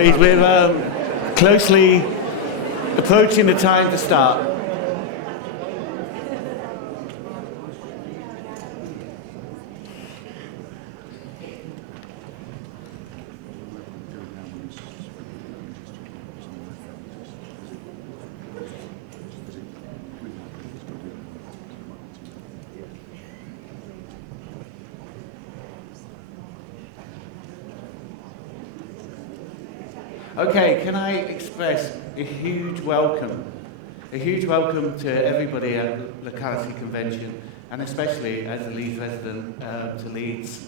please. We're closely approaching the time to start. Okay, can I express a huge welcome to everybody at Locality Convention, and especially as a Leeds resident to Leeds.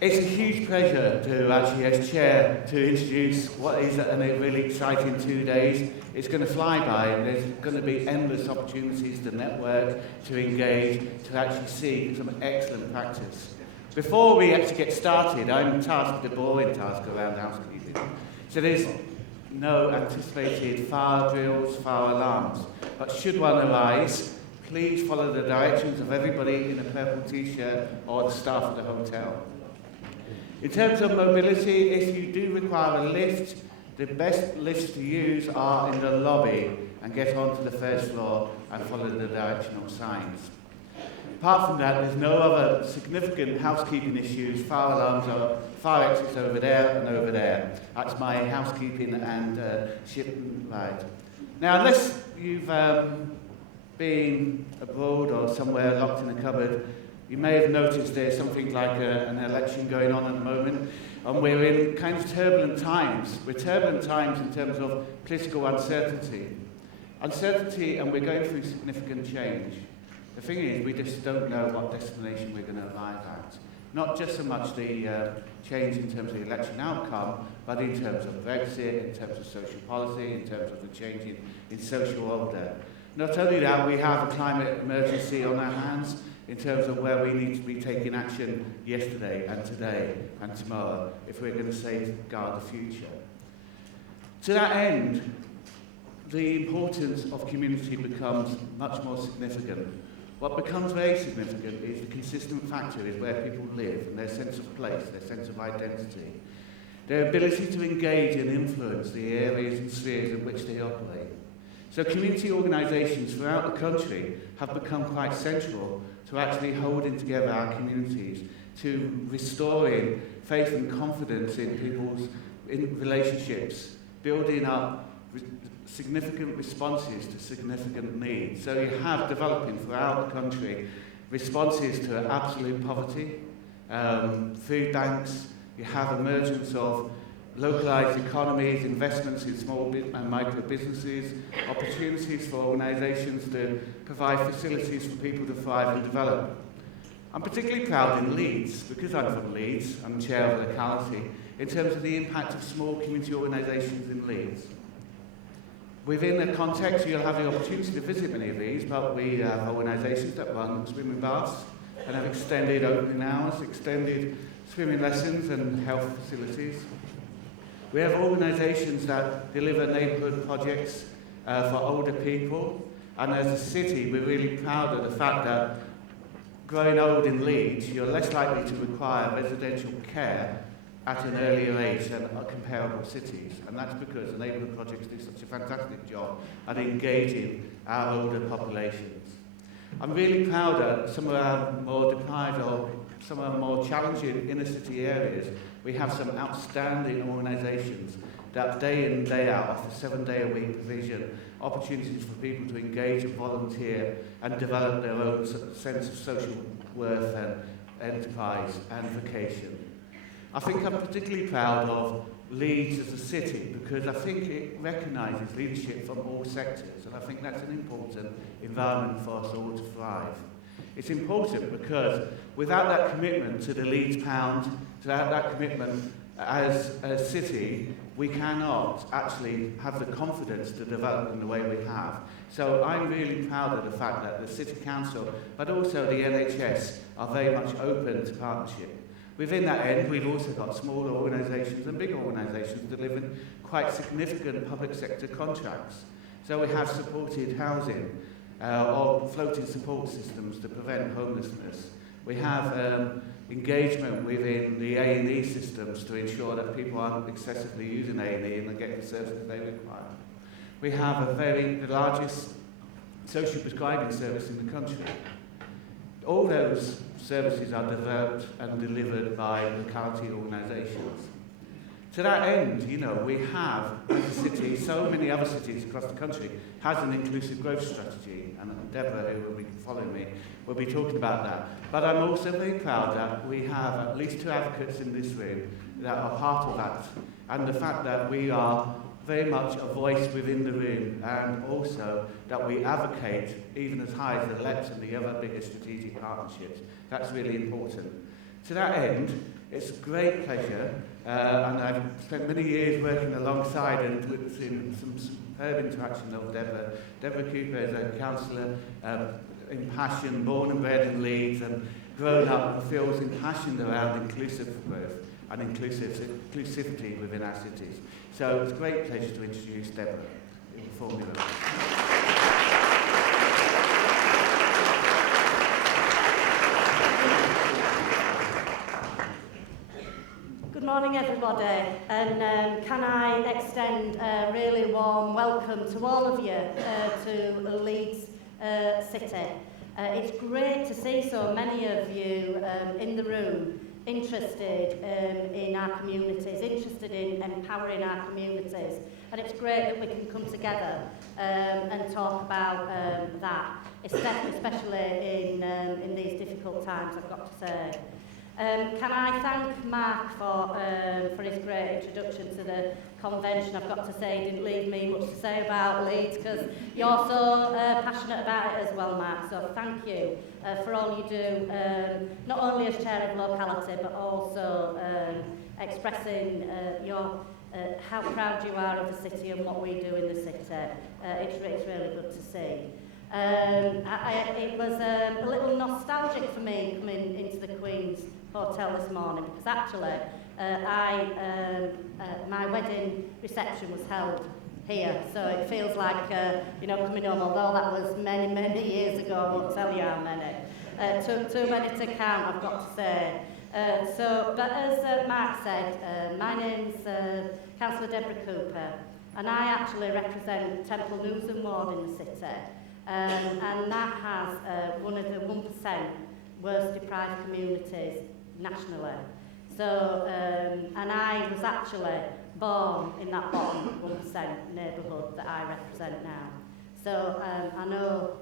It's a huge pleasure to actually, as chair, to introduce what is a really exciting 2 days. It's going to fly by, and there's going to be endless opportunities to network, to engage, to actually see some excellent practice. Before we actually get started, I'm tasked with the boring task around housekeeping. So there's no anticipated fire drills, fire alarms, but should one arise, please follow the directions of everybody in a purple t-shirt or the staff at the hotel. In terms of mobility, if you do require a lift, the best lifts to use are in the lobby and get onto the first floor and follow the directional signs. Apart from that, there's no other significant housekeeping issues. Fire alarms are fire exits over there and over there. That's my housekeeping and shipment ride. Now, unless you've been abroad or somewhere locked in a cupboard, you may have noticed there's something like an election going on at the moment, and we're in kind of turbulent times. We're turbulent times in terms of political uncertainty. And we're going through significant change. The thing is, we just don't know what destination we're going to arrive at. Not just so much the change in terms of the election outcome, but in terms of Brexit, in terms of social policy, in terms of the change in social order. Not only that, we have a climate emergency on our hands in terms of where we need to be taking action yesterday and today and tomorrow if we're going to safeguard the future. To that end, the importance of community becomes much more significant. What becomes very significant is the consistent factor is where people live and their sense of place, their sense of identity, their ability to engage and influence the areas and spheres in which they operate. So community organisations throughout the country have become quite central to actually holding together our communities, to restoring faith and confidence in people's relationships, building up significant responses to significant needs. So you have developing throughout the country responses to absolute poverty, food banks, you have emergence of localised economies, investments in small and micro businesses, opportunities for organisations to provide facilities for people to thrive and develop. I'm particularly proud in Leeds, because I'm from Leeds, I'm chair of Locality, in terms of the impact of small community organisations in Leeds. Within the context, you'll have the opportunity to visit many of these, but we have organisations that run swimming baths and have extended opening hours, extended swimming lessons and health facilities. We have organisations that deliver neighbourhood projects for older people, and as a city, we're really proud of the fact that growing old in Leeds, you're less likely to require residential care at an earlier age than comparable cities, and that's because the neighbourhood projects do such a fantastic job at engaging our older populations. I'm really proud that some of our more deprived or some of our more challenging inner city areas, we have some outstanding organisations that day in, day out offer 7-day-a-week provision, opportunities for people to engage and volunteer and develop their own sense of social worth and enterprise and vocation. I think I'm particularly proud of Leeds as a city because I think it recognises leadership from all sectors, and I think that's an important environment for us all to thrive. It's important because without that commitment to the Leeds pound, without that commitment as a city, we cannot actually have the confidence to develop in the way we have. So I'm really proud of the fact that the City Council, but also the NHS, are very much open to partnership. Within that end, we've also got smaller organisations and big organisations delivering quite significant public sector contracts. So we have supported housing or floating support systems to prevent homelessness. We have engagement within the A&E systems to ensure that people aren't excessively using A&E and they get the services they require. We have the largest social prescribing service in the country. All those services are developed and delivered by locality organisations. To that end, you know, we have, as a city, so many other cities across the country, has an inclusive growth strategy, and Deborah, who will be following me, will be talking about that. But I'm also very proud that we have at least 2 advocates in this room that are part of that, and the fact that we are very much a voice within the room, and also that we advocate even as high as the LEPs and the other bigger strategic partnerships. That's really important. To that end, it's a great pleasure, and I've spent many years working alongside and with some superb interaction of Debra. Debra Coupar is a councillor impassioned, born and bred in Leeds, and grown up and feels impassioned around inclusive growth and inclusivity within our cities. So it's a great pleasure to introduce Debra in the formula. Good morning, everybody, and can I extend a really warm welcome to all of you to Leeds City. It's great to see so many of you in the room interested in our communities, interested in empowering our communities, and it's great that we can come together and talk about that, especially in these difficult times, I've got to say. Can I thank Mark for his great introduction to the convention. I've got to say, he didn't leave me much to say about Leeds because you're so passionate about it as well, Mark. So thank you for all you do, not only as chair of Locality, but also expressing your how proud you are of the city and what we do in the city. It's really good to see. It was a little nostalgic for me coming into the Queen's Hotel this morning because actually my wedding reception was held here, so it feels like coming home, although that was many years ago. I won't tell you how many. Too many to count, I've got to say. But as Mark said, my name's Councillor Debra Coupar, and I actually represent Temple Newsam ward in the city. And that has one of the 1% worst deprived communities nationally. So, and I was actually born in that bottom 1% neighbourhood that I represent now. So I know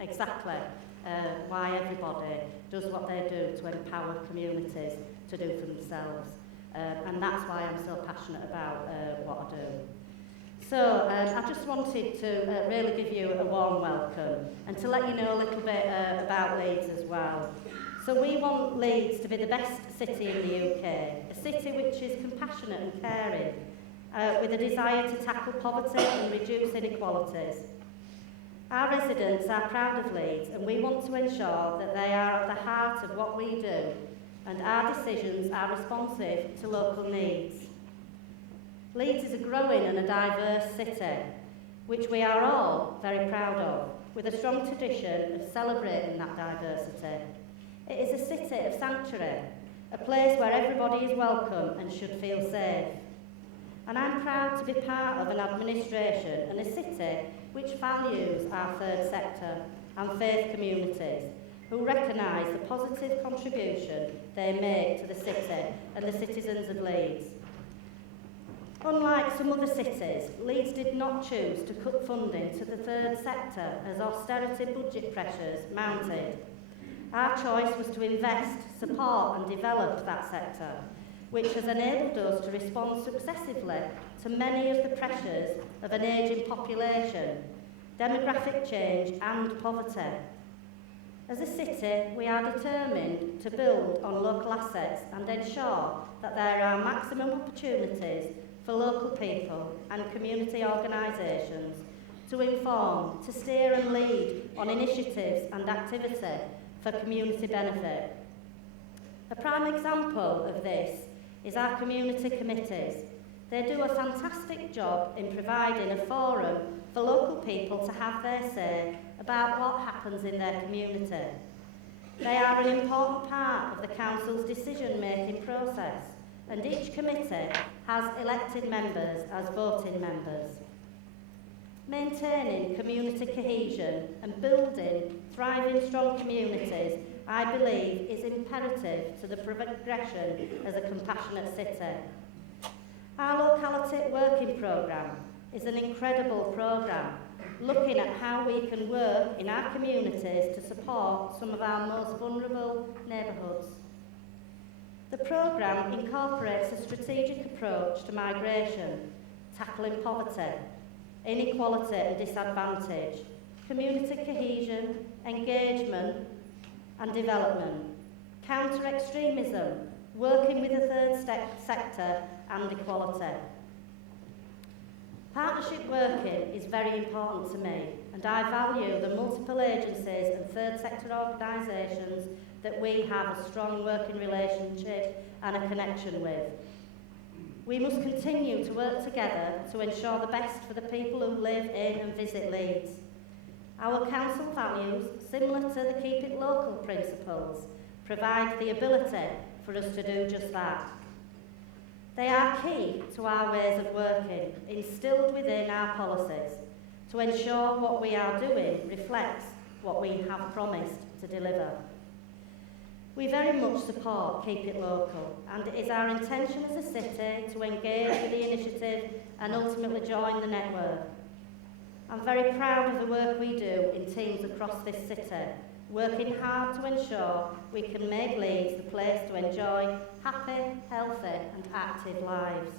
exactly why everybody does what they do to empower communities to do for themselves. And that's why I'm so passionate about what I do. So I just wanted to really give you a warm welcome and to let you know a little bit about Leeds as well. So we want Leeds to be the best city in the UK, a city which is compassionate and caring, with a desire to tackle poverty and reduce inequalities. Our residents are proud of Leeds, and we want to ensure that they are at the heart of what we do and our decisions are responsive to local needs. Leeds is a growing and a diverse city, which we are all very proud of, with a strong tradition of celebrating that diversity. It is a city of sanctuary, a place where everybody is welcome and should feel safe. And I'm proud to be part of an administration and a city which values our third sector and faith communities, who recognise the positive contribution they make to the city and the citizens of Leeds. Unlike some other cities, Leeds did not choose to cut funding to the third sector as austerity budget pressures mounted. Our choice was to invest, support and develop that sector, which has enabled us to respond successively to many of the pressures of an ageing population, demographic change and poverty. As a city, we are determined to build on local assets and ensure that there are maximum opportunities for local people and community organisations to inform, to steer and lead on initiatives and activity for community benefit. A prime example of this is our community committees. They do a fantastic job in providing a forum for local people to have their say about what happens in their community. They are an important part of the Council's decision-making process, and each committee has elected members as voting members. Maintaining community cohesion and building thriving, strong communities, I believe, is imperative to the progression as a compassionate city. Our Locality Working Programme is an incredible programme, looking at how we can work in our communities to support some of our most vulnerable neighbourhoods. The programme incorporates a strategic approach to migration, tackling poverty, inequality and disadvantage, community cohesion, engagement and development, counter-extremism, working with the third sector and equality. Partnership working is very important to me, and I value the multiple agencies and third sector organisations that we have a strong working relationship and a connection with. We must continue to work together to ensure the best for the people who live in and visit Leeds. Our council values, similar to the Keep It Local principles, provide the ability for us to do just that. They are key to our ways of working, instilled within our policies, to ensure what we are doing reflects what we have promised to deliver. We very much support Keep It Local, and it is our intention as a city to engage with the initiative and ultimately join the network. I'm very proud of the work we do in teams across this city, working hard to ensure we can make Leeds the place to enjoy happy, healthy and active lives.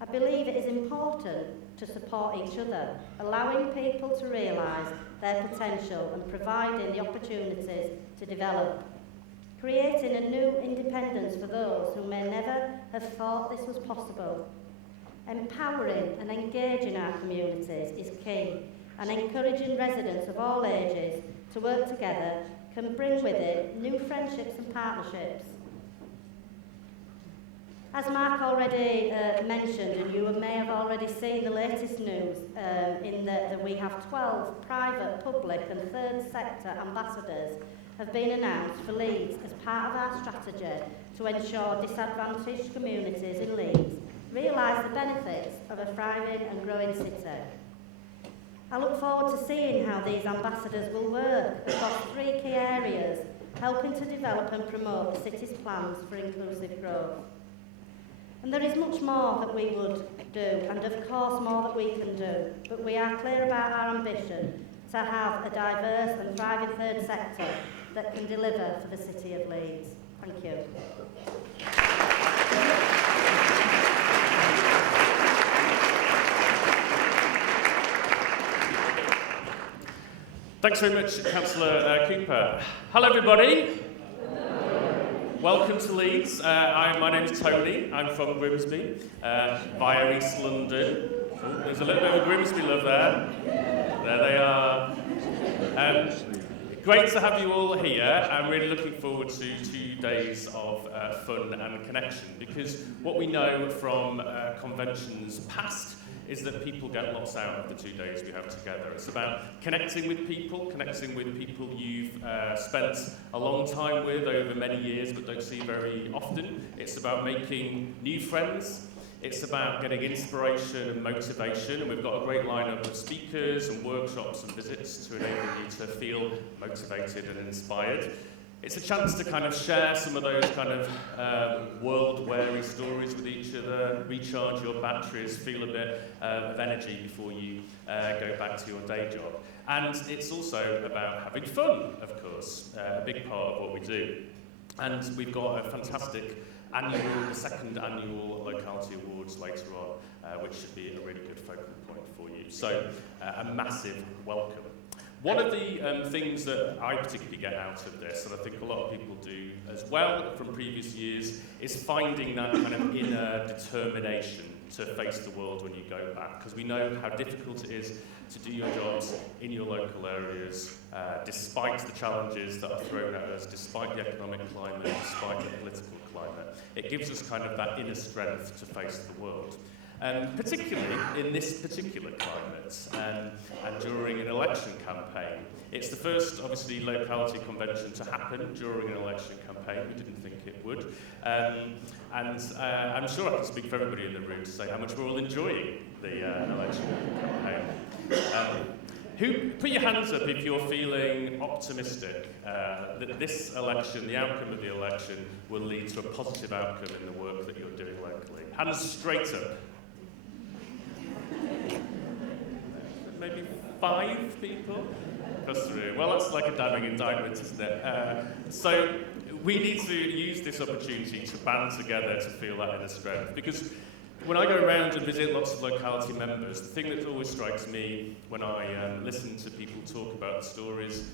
I believe it is important to support each other, allowing people to realise their potential and providing the opportunities to develop, creating a new independence for those who may never have thought this was possible. Empowering and engaging our communities is key, and encouraging residents of all ages to work together can bring with it new friendships and partnerships. As Mark already mentioned, and you may have already seen the latest news, in that we have 12 private, public and third sector ambassadors have been announced for Leeds as part of our strategy to ensure disadvantaged communities in Leeds realise the benefits of a thriving and growing city. I look forward to seeing how these ambassadors will work across 3 key areas, helping to develop and promote the city's plans for inclusive growth. And there is much more that we would do, and of course more that we can do, but we are clear about our ambition to have a diverse and thriving third sector that can deliver for the City of Leeds. Thank you. Thanks very much, Councillor Coupar. Hello, everybody. Welcome to Leeds. My name is Tony. I'm from Grimsby, via East London. Oh, there's a little bit of Grimsby love there. There they are. Great to have you all here. I'm really looking forward to 2 days of fun and connection, because what we know from conventions past is that people get lots out of the 2 days we have together. It's about connecting with people you've spent a long time with over many years but don't see very often. It's about making new friends. It's about getting inspiration and motivation, and we've got a great lineup of speakers and workshops and visits to enable you to feel motivated and inspired. It's a chance to kind of share some of those kind of world-weary stories with each other, recharge your batteries, feel a bit of energy before you go back to your day job. And it's also about having fun, of course, a big part of what we do. And we've got a fantastic the second annual Locality Awards later on, which should be a really good focal point for you. So, a massive welcome. One of the things that I particularly get out of this, and I think a lot of people do as well from previous years, is finding that kind of inner determination to face the world when you go back. Because we know how difficult it is to do your jobs in your local areas, despite the challenges that are thrown at us, despite the economic climate, despite the political climate. It gives us kind of that inner strength to face the world. particularly in this particular climate and during an election campaign. It's the first, obviously, locality convention to happen during an election campaign. We didn't think it would. I'm sure I can speak for everybody in the room to say how much we're all enjoying the election campaign. Put your hands up if you're feeling optimistic that this election, the outcome of the election, will lead to a positive outcome in the work that you're doing locally. Hands straight up. Maybe 5 people across the room. Well, that's like a damning indictment, isn't it? So we need to use this opportunity to band together to feel that inner strength. Because when I go around and visit lots of locality members, the thing that always strikes me when I listen to people talk about the stories,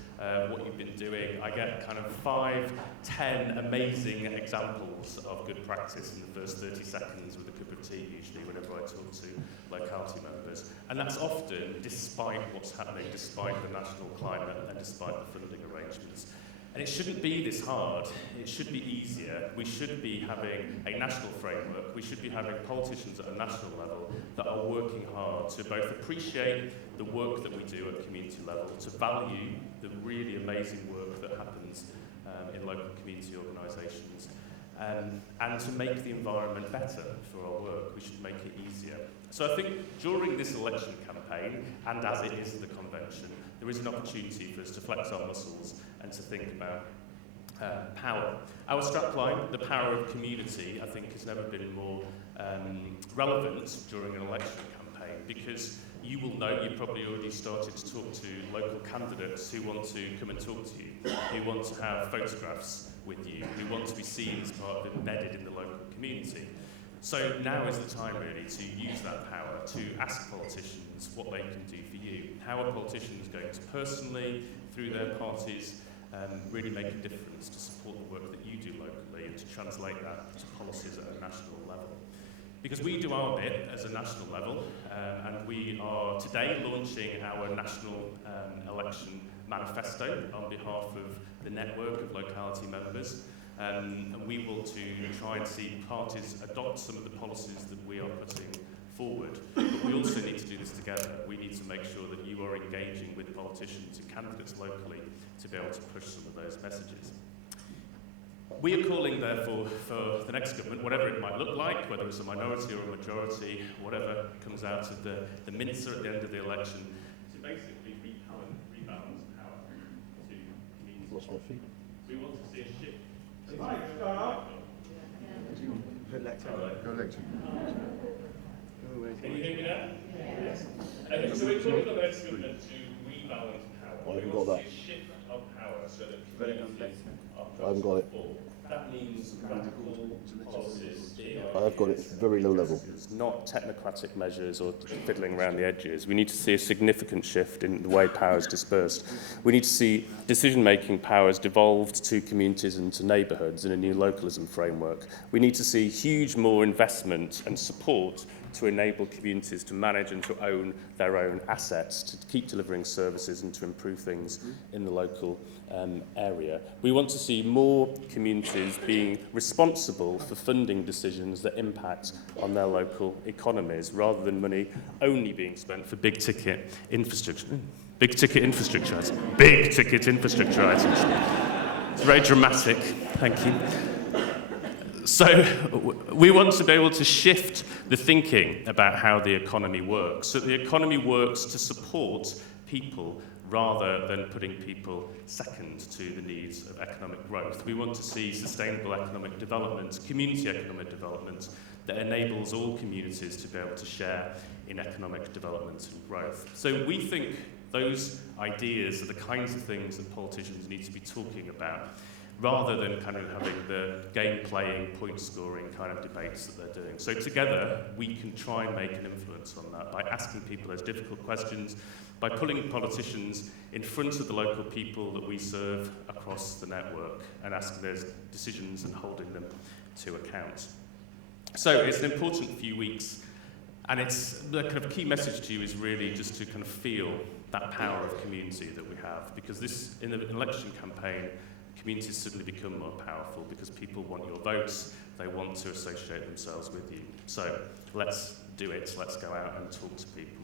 what you've been doing, I get kind of 5, 10 amazing examples of good practice in the first 30 seconds with a cup of tea, usually, whenever I talk to locality members. And that's often despite what's happening, despite the national climate and despite the funding arrangements. And it shouldn't be this hard. It should be easier. We should be having a national framework. We should be having politicians at a national level that are working hard to both appreciate the work that we do at community level, to value the really amazing work that happens in local community organisations, and to make the environment better for our work. We should make it easier. So I think during this election campaign, and as it is the convention, there is an opportunity for us to flex our muscles and to think about power. Our strapline, the power of community, I think has never been more relevant during an election campaign, because you will know, you've probably already started to talk to local candidates who want to come and talk to you, who want to have photographs with you, who want to be seen as part of embedded in the local community. So now is the time really to use that power to ask politicians what they can do for you. How are politicians going to personally, through their parties, really make a difference to support the work that you do locally and to translate that to policies at a national level? Because we do our bit as a national level, and we are today launching our national election manifesto on behalf of the network of locality members. And we want to try and see parties adopt some of the policies that we are putting forward. But we also need to do this together. We need to make sure that you are engaging with politicians and candidates locally to be able to push some of those messages. We are calling, therefore, for the next government, whatever it might look like, whether it's a minority or a majority, whatever comes out of the mincer at the end of the election, to basically rebalance power to communities. Lost my feet. We want to see a shift. Go lecture. Can you hear me now? Yes. Okay, so we're calling on the next government to rebalance power. I haven't We got want that. to see a shift of power so that communities are I haven't got it. That means radical policies. I've got it very low level. Not technocratic measures or fiddling around the edges. We need to see a significant shift in the way power is dispersed. We need to see decision-making powers devolved to communities and to neighbourhoods in a new localism framework. We need to see huge more investment and support to enable communities to manage and to own their own assets, to keep delivering services and to improve things in the local area. We want to see more communities being responsible for funding decisions that impact on their local economies, rather than money only being spent for big-ticket infrastructure. Big-ticket infrastructure items. Big-ticket infrastructure items. It's very dramatic. Thank you. So we want to be able to shift the thinking about how the economy works, so the economy works to support people rather than putting people second to the needs of economic growth. We want to see sustainable economic development, community economic development, that enables all communities to be able to share in economic development and growth. So we think those ideas are the kinds of things that politicians need to be talking about, rather than kind of having the game-playing, point-scoring kind of debates that they're doing. So together, we can try and make an influence on that by asking people those difficult questions, by pulling politicians in front of the local people that we serve across the network and asking those decisions and holding them to account. So it's an important few weeks, and it's the kind of key message to you is really just to kind of feel that power of community that we have, because this, in the election campaign, communities suddenly become more powerful because people want your votes, they want to associate themselves with you. So let's do it. Let's go out and talk to people.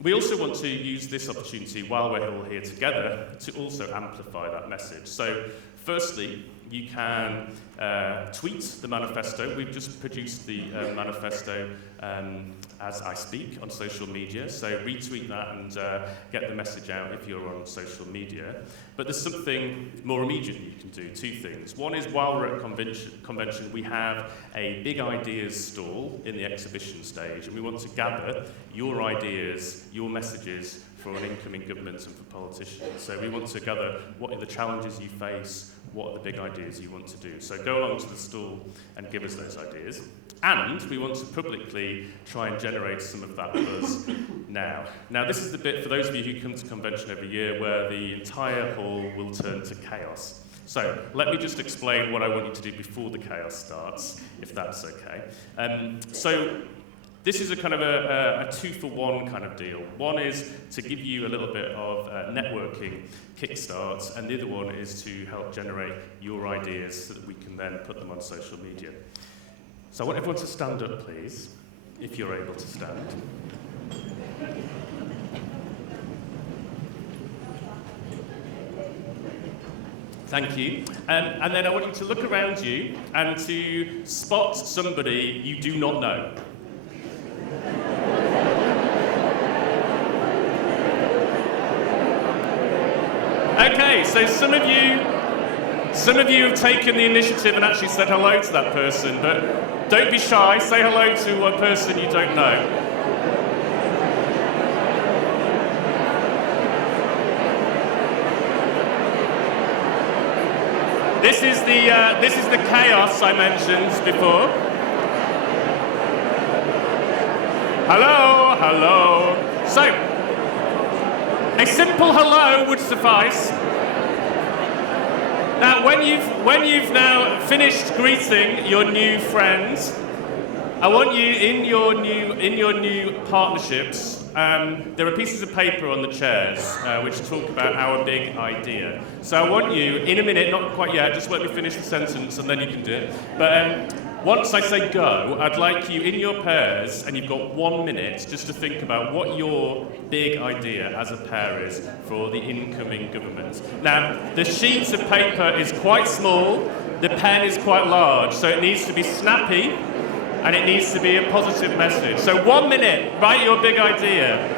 We also want to use this opportunity while we're all here together to also amplify that message. So, firstly, you can tweet the manifesto. We've just produced the manifesto as I speak on social media, so retweet that and get the message out if you're on social media. But there's something more immediate you can do, two things. One is while we're at convention, we have a big ideas stall in the exhibition stage, and we want to gather your ideas, your messages for an incoming government and for politicians. So we want to gather what are the challenges you face, what are the big ideas you want to do. So go along to the stall and give us those ideas. And we want to publicly try and generate some of that buzz now. Now, this is the bit, for those of you who come to convention every year, where the entire hall will turn to chaos. So let me just explain what I want you to do before the chaos starts, if that's okay. So this is a kind of a two-for-one kind of deal. One is to give you a little bit of networking kickstart, and the other one is to help generate your ideas so that we can then put them on social media. So I want everyone to stand up, please, if you're able to stand. Thank you. And then I want you to look around you and to spot somebody you do not know. Okay, so some of you have taken the initiative and actually said hello to that person, but don't be shy, say hello to a person you don't know. This is the chaos I mentioned before. Hello, hello. So, a simple hello would suffice. Now, when you've now finished greeting your new friends, I want you in your new partnerships. There are pieces of paper on the chairs which talk about our big idea. So I want you in a minute, not quite yet, just let me finish the sentence and then you can do it. But once I say go, I'd like you in your pairs, and you've got 1 minute just to think about what your big idea as a pair is for the incoming government. Now, the sheet of paper is quite small, the pen is quite large, so it needs to be snappy, and it needs to be a positive message. So 1 minute, write your big idea.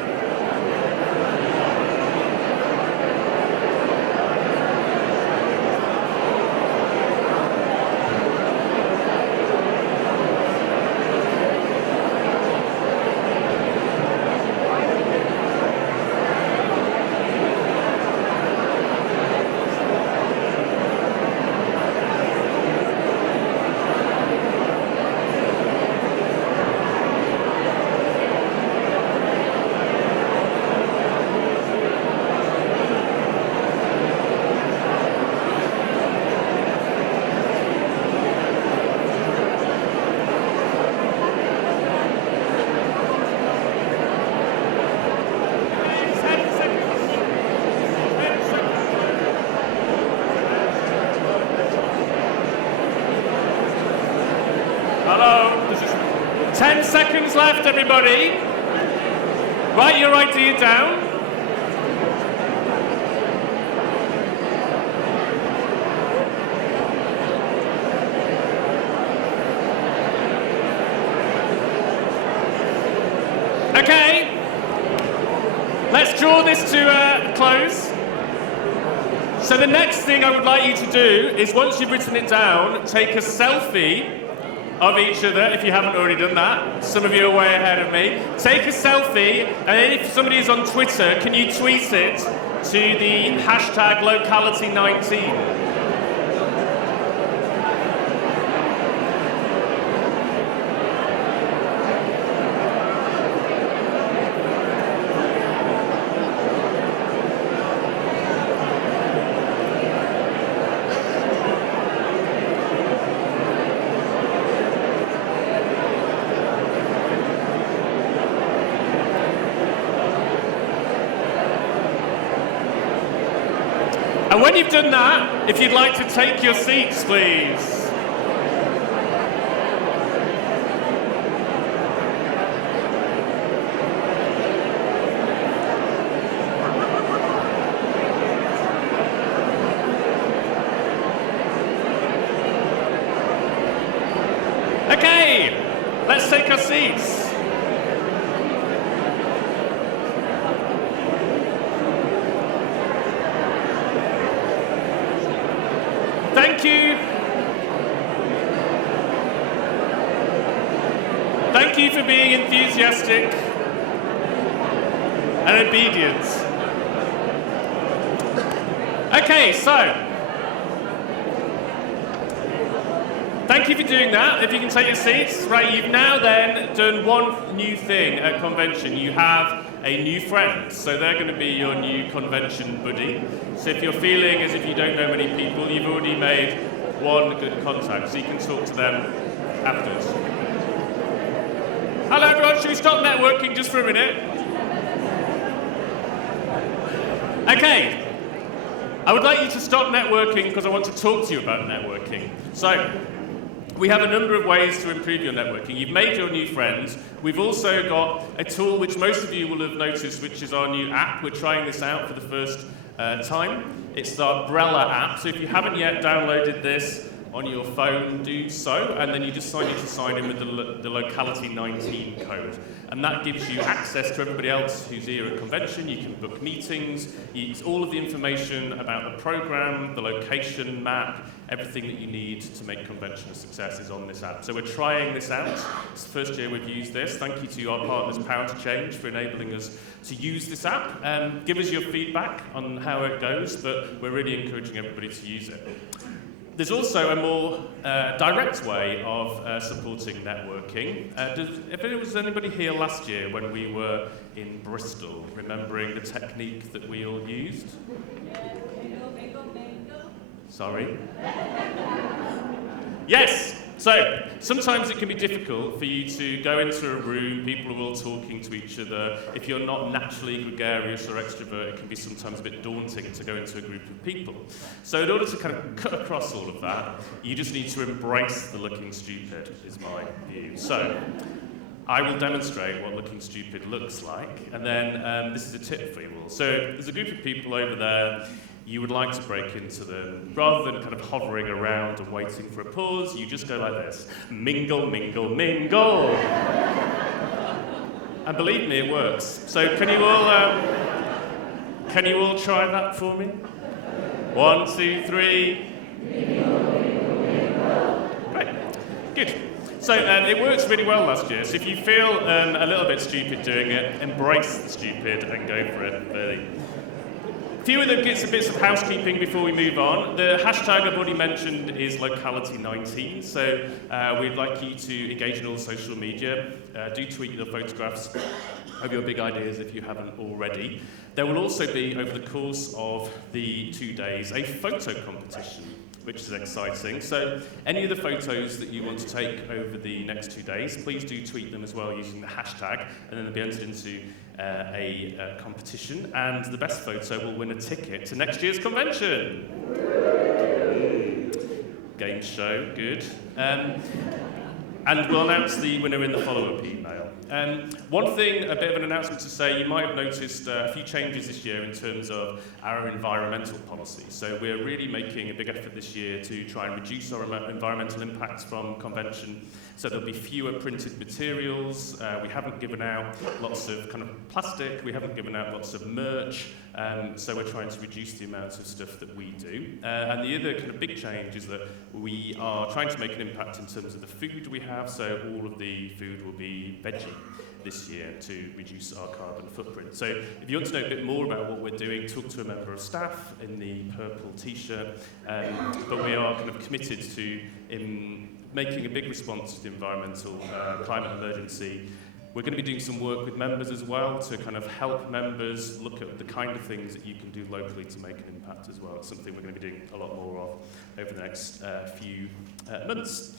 Hello, 10 seconds left, everybody. Write your idea down. Okay, let's draw this to a close. So the next thing I would like you to do is, once you've written it down, take a selfie of each other, if you haven't already done that. Some of you are way ahead of me. Take a selfie, and then if somebody is on Twitter, can you tweet it to the hashtag Locality19? And when you've done that, if you'd like to take your seats, please. Okay, let's take our seats. Thank you. Thank you for being enthusiastic and obedient. Okay, so thank you for doing that. If you can take your seats. Right, you've now then done one new thing at convention. You have a new friend, so they're going to be your new convention buddy. So if you're feeling as if you don't know many people, you've already made one good contact, so you can talk to them afterwards. Hello everyone, should we stop networking just for a minute? Okay, I would like you to stop networking because I want to talk to you about networking. So, we have a number of ways to improve your networking. You've made your new friends. We've also got a tool which most of you will have noticed, which is our new app. We're trying this out for the first time. It's the Umbrella app. So if you haven't yet downloaded this on your phone, do so. And then you just need to sign in with the Locality 19 code. And that gives you access to everybody else who's here at convention. You can book meetings. It's all of the information about the program, the location map, everything that you need to make convention a success is on this app. So we're trying this out. It's the first year we've used this. Thank you to our partners, Power to Change, for enabling us to use this app. Give us your feedback on how it goes, but we're really encouraging everybody to use it. There's also a more direct way of supporting networking. If there was anybody here last year when we were in Bristol, remembering the technique that we all used? Sorry? Yes! So, sometimes it can be difficult for you to go into a room, people are all talking to each other. If you're not naturally gregarious or extrovert, it can be sometimes a bit daunting to go into a group of people. So in order to kind of cut across all of that, you just need to embrace the looking stupid, is my view. So, I will demonstrate what looking stupid looks like, and then this is a tip for you all. So, there's a group of people over there. You would like to break into them. Rather than kind of hovering around and waiting for a pause, you just go like this. Mingle, mingle, mingle. And believe me, it works. So can you all try that for me? 1, 2, 3. Mingle, mingle, mingle. Right, good. So it worked really well last year. So if you feel a little bit stupid doing it, embrace the stupid and go for it, really. A few other bits of housekeeping before we move on. The hashtag I've already mentioned is Locality19, so we'd like you to engage in all social media. Do tweet your photographs of your big ideas if you haven't already. There will also be, over the course of the 2 days, a photo competition, which is exciting. So any of the photos that you want to take over the next 2 days, please do tweet them as well using the hashtag, and then they'll be entered into a competition, and the best photo will win a ticket to next year's convention. Game show, good. And we'll announce the winner in the follow-up email. One thing, a bit of an announcement to say, you might have noticed a few changes this year in terms of our environmental policy. So we're really making a big effort this year to try and reduce our environmental impacts from convention. So there'll be fewer printed materials. We haven't given out lots of kind of plastic. We haven't given out lots of merch. So we're trying to reduce the amount of stuff that we do. And the other kind of big change is that we are trying to make an impact in terms of the food we have. So all of the food will be veggie this year to reduce our carbon footprint. So if you want to know a bit more about what we're doing, talk to a member of staff in the purple t-shirt. But we are kind of committed to making a big response to the environmental climate emergency. We're going to be doing some work with members as well to kind of help members look at the kind of things that you can do locally to make an impact as well. It's something we're going to be doing a lot more of over the next few months.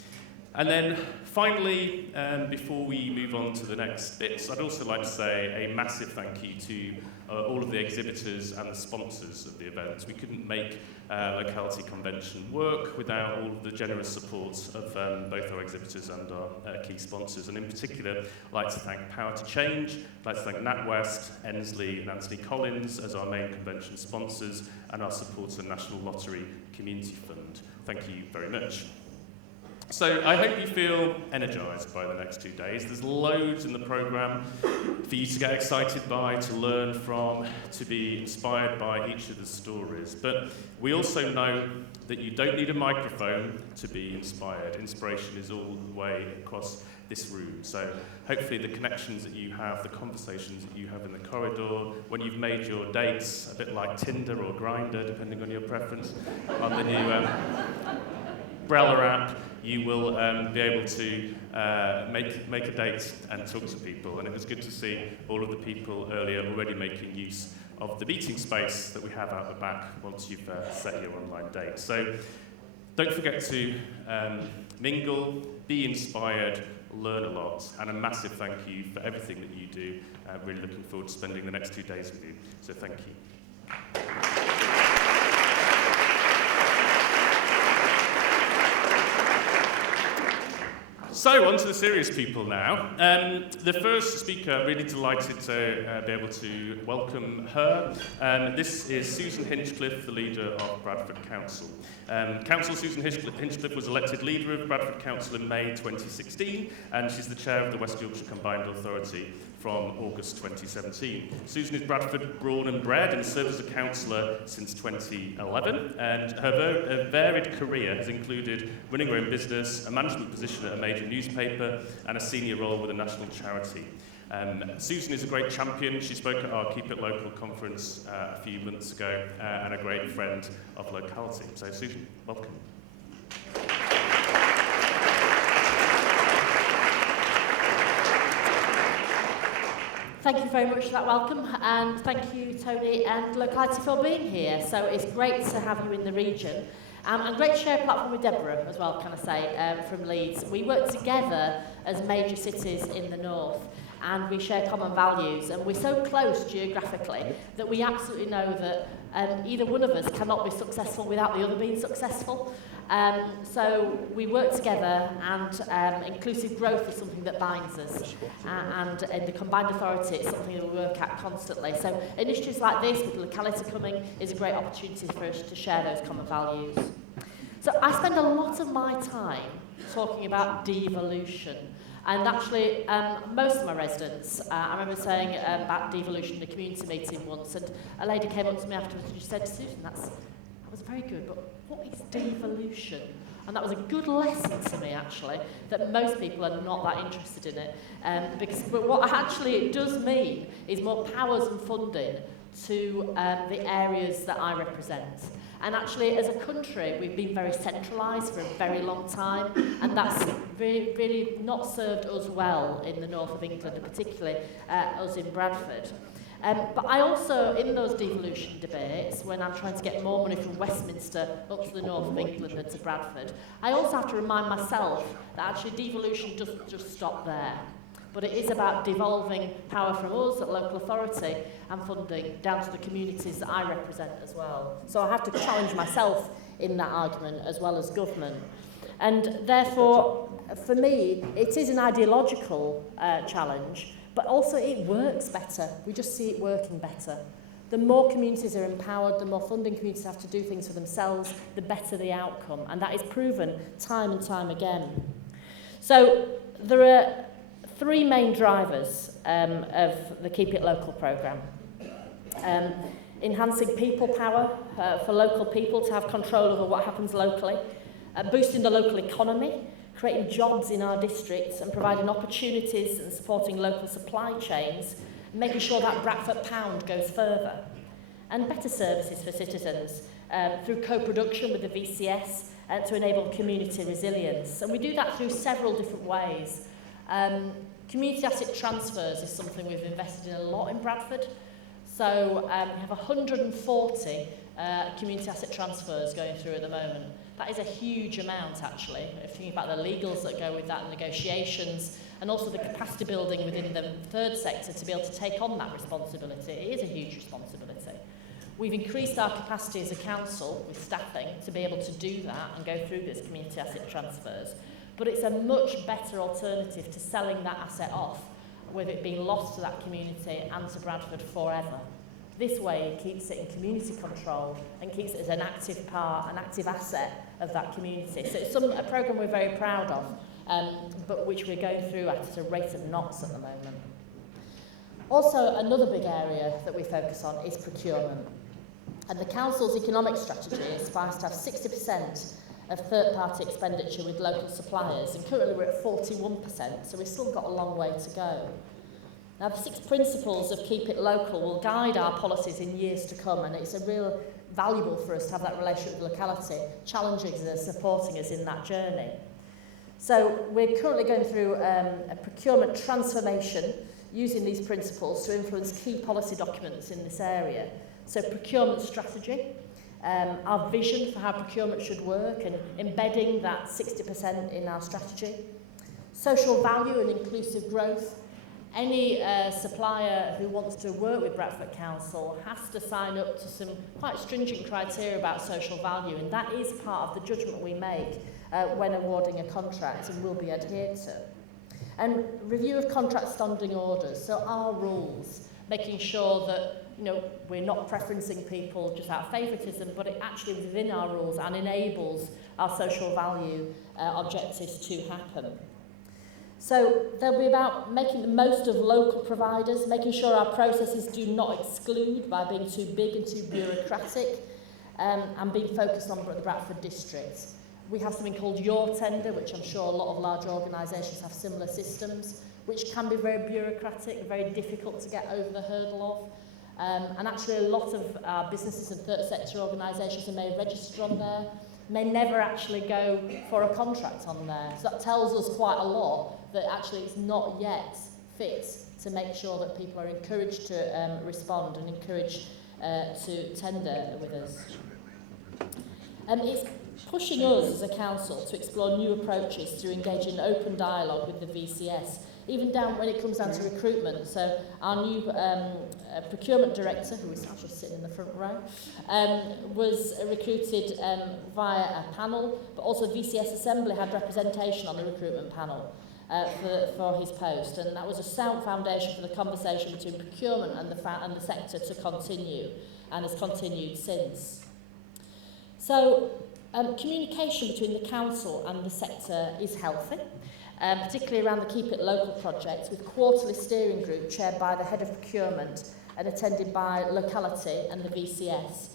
And then finally, before we move on to the next bits, I'd also like to say a massive thank you to all of the exhibitors and the sponsors of the event. We couldn't make Locality Convention work without all of the generous support of both our exhibitors and our key sponsors. And in particular, I'd like to thank Power to Change, I'd like to thank NatWest, Ensley and Anthony Collins as our main convention sponsors, and our supporter National Lottery Community Fund. Thank you very much. So I hope you feel energised by the next 2 days. There's loads in the programme for you to get excited by, to learn from, to be inspired by each of the stories. But we also know that you don't need a microphone to be inspired. Inspiration is all the way across this room. So hopefully the connections that you have, the conversations that you have in the corridor, when you've made your dates, a bit like Tinder or Grindr, depending on your preference, on the new Brella app, you will be able to make a date and talk to people. And it was good to see all of the people earlier already making use of the meeting space that we have out the back once you've set your online date. So don't forget to mingle, be inspired, learn a lot, and a massive thank you for everything that you do. Really looking forward to spending the next 2 days with you. So thank you. So, on to the serious people now. The first speaker, really delighted to be able to welcome her. This is Susan Hinchcliffe, the leader of Bradford Council. Councillor Susan Hinchcliffe was elected leader of Bradford Council in May 2016, and she's the chair of the West Yorkshire Combined Authority from August 2017. Susan is Bradford born and bred and served as a councillor since 2011, and her varied career has included running her own business, a management position at a major newspaper, and a senior role with a national charity. Susan is a great champion. She spoke at our Keep It Local conference a few months ago, and a great friend of Locality. So Susan, welcome. Thank you very much for that welcome, and thank you, Tony and Locality, for being here. So it's great to have you in the region. And great to share a platform with Deborah as well, can I say, from Leeds. We work together as major cities in the north, and we share common values, and we're so close geographically that we absolutely know that either one of us cannot be successful without the other being successful. So we work together, and inclusive growth is something that binds us, and in the Combined Authority it's something that we work at constantly. So initiatives like this, with Locality coming, is a great opportunity for us to share those common values. So I spend a lot of my time talking about devolution. And actually, most of my residents, I remember saying about devolution in a community meeting once, and a lady came up to me afterwards and she said, Susan, that was very good, but what is devolution? And that was a good lesson to me, actually, that most people are not that interested in it. But what actually it does mean is more powers and funding to the areas that I represent. And actually, as a country, we've been very centralised for a very long time, and that's really not served us well in the north of England, and particularly us in Bradford. But I also, in those devolution debates, when I'm trying to get more money from Westminster up to the north of England and to Bradford, I also have to remind myself that actually devolution doesn't just stop there. But it is about devolving power from us at local authority and funding down to the communities that I represent as well. So I have to challenge myself in that argument as well as government. And therefore, for me, it is an ideological challenge, but also it works better. We just see it working better. The more communities are empowered, the more funding communities have to do things for themselves, the better the outcome. And that is proven time and time again. So there are three main drivers of the Keep It Local programme. Enhancing people power for local people to have control over what happens locally, boosting the local economy, creating jobs in our districts and providing opportunities and supporting local supply chains, making sure that Bradford pound goes further, and better services for citizens through co-production with the VCS to enable community resilience. And we do that through several different ways. Community asset transfers is something we've invested in a lot in Bradford. So we have 140 community asset transfers going through at the moment. That is a huge amount, actually, if you think about the legals that go with that, and negotiations, and also the capacity building within the third sector to be able to take on that responsibility. It is a huge responsibility. We've increased our capacity as a council with staffing to be able to do that and go through this community asset transfers. But it's a much better alternative to selling that asset off, with it being lost to that community and to Bradford forever. This way it keeps it in community control and keeps it as an active part, an active asset of that community. So it's a programme we're very proud of, but which we're going through at a rate of knots at the moment. Also, another big area that we focus on is procurement. And the Council's economic strategy aspires to have 60% of third-party expenditure with local suppliers, and currently we're at 41%, so we've still got a long way to go. Now, the 6 principles of Keep It Local will guide our policies in years to come, and it's a real valuable for us to have that relationship with locality, challenging us, supporting us in that journey. So we're currently going through a procurement transformation using these principles to influence key policy documents in this area. So procurement strategy, our vision for how procurement should work and embedding that 60% in our strategy. Social value and inclusive growth. Any supplier who wants to work with Bradford Council has to sign up to some quite stringent criteria about social value, and that is part of the judgment we make when awarding a contract and will be adhered to. And review of contract standing orders, so our rules, making sure that we're not preferencing people just out of favouritism, but it actually is within our rules and enables our social value objectives to happen. So they'll be about making the most of local providers, making sure our processes do not exclude by being too big and too bureaucratic, and being focused on the Bradford district. We have something called Your Tender, which I'm sure a lot of large organisations have similar systems, which can be very bureaucratic, very difficult to get over the hurdle of. And actually a lot of our businesses and third sector organisations who may register on there may never actually go for a contract on there. So that tells us quite a lot that actually it's not yet fit to make sure that people are encouraged to respond and encouraged to tender with us. It's pushing us as a council to explore new approaches to engage in open dialogue with the VCS, even down when it comes down to recruitment. So our new procurement director, who is actually sitting in the front row, was recruited via a panel, but also VCS Assembly had representation on the recruitment panel for his post, and that was a sound foundation for the conversation between procurement and the sector to continue, and has continued since. So communication between the council and the sector is healthy, particularly around the Keep It Local project, with quarterly steering group chaired by the head of procurement and attended by Locality and the VCS.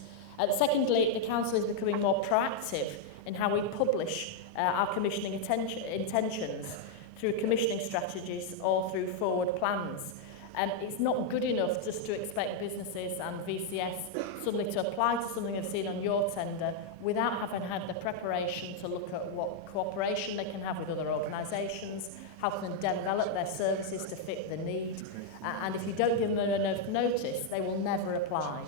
Secondly, the council is becoming more proactive in how we publish our commissioning intentions through commissioning strategies or through forward plans. It's not good enough just to expect businesses and VCS suddenly to apply to something they've seen on Your Tender without having had the preparation to look at what cooperation they can have with other organisations, how can they develop their services to fit the need, and if you don't give them enough notice, they will never apply.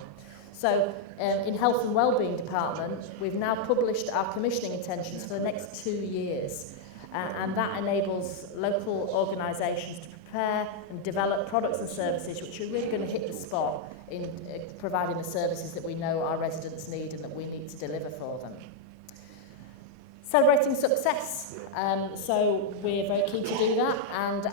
So in Health and Wellbeing Department, we've now published our commissioning intentions for the next 2 years, and that enables local organisations to prepare and develop products and services which are really going to hit the spot in providing the services that we know our residents need and that we need to deliver for them. Celebrating success. So we're very keen to do that, and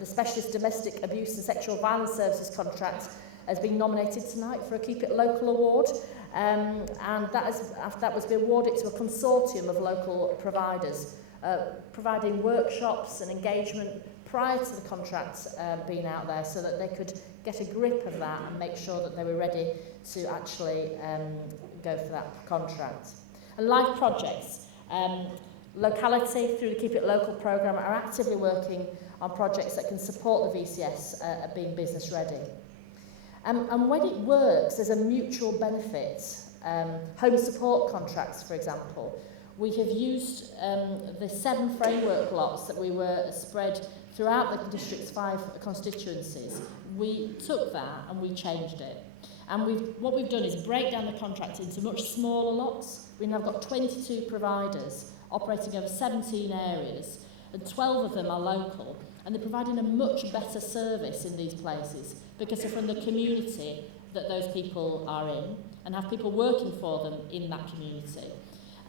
the Specialist Domestic Abuse and Sexual Violence Services contract has been nominated tonight for a Keep It Local award, and that was awarded to a consortium of local providers, providing workshops and engagement prior to the contract being out there so that they could get a grip of that and make sure that they were ready to actually go for that contract. And live projects. Locality, through the Keep It Local programme, are actively working on projects that can support the VCS at being business ready. And when it works, there's a mutual benefit. Home support contracts, for example. We have used the 7 framework lots that we were spread throughout the district's 5 constituencies. We took that and we changed it. And what we've done is break down the contract into much smaller lots. We've now got 22 providers operating over 17 areas, and 12 of them are local. And they're providing a much better service in these places because they're from the community that those people are in and have people working for them in that community.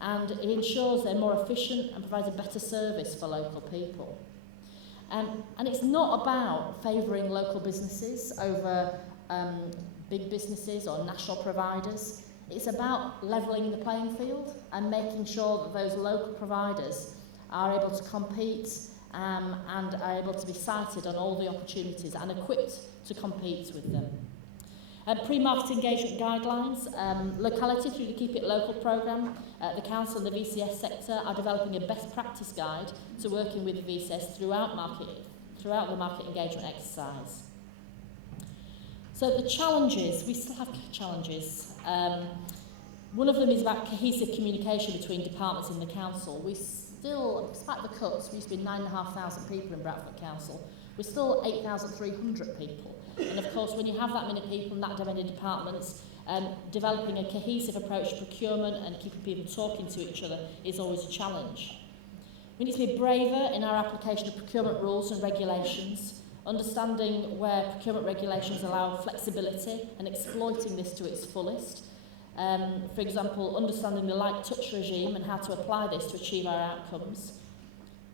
And it ensures they're more efficient and provides a better service for local people. And it's not about favouring local businesses over big businesses or national providers. It's about levelling the playing field and making sure that those local providers are able to compete and are able to be cited on all the opportunities and equipped to compete with them. Pre-market engagement guidelines. Locality, through the Keep It Local programme, the Council and the VCS sector are developing a best practice guide to working with the VCS throughout the market engagement exercise. So the challenges, we still have challenges. One of them is about cohesive communication between departments in the council. We still, despite the cuts, we used to be 9,500 people in Bradford Council. We're still 8,300 people. And of course, when you have that many people in that many departments, developing a cohesive approach to procurement and keeping people talking to each other is always a challenge. We need to be braver in our application of procurement rules and regulations, understanding where procurement regulations allow flexibility and exploiting this to its fullest. For example, understanding the light touch regime and how to apply this to achieve our outcomes.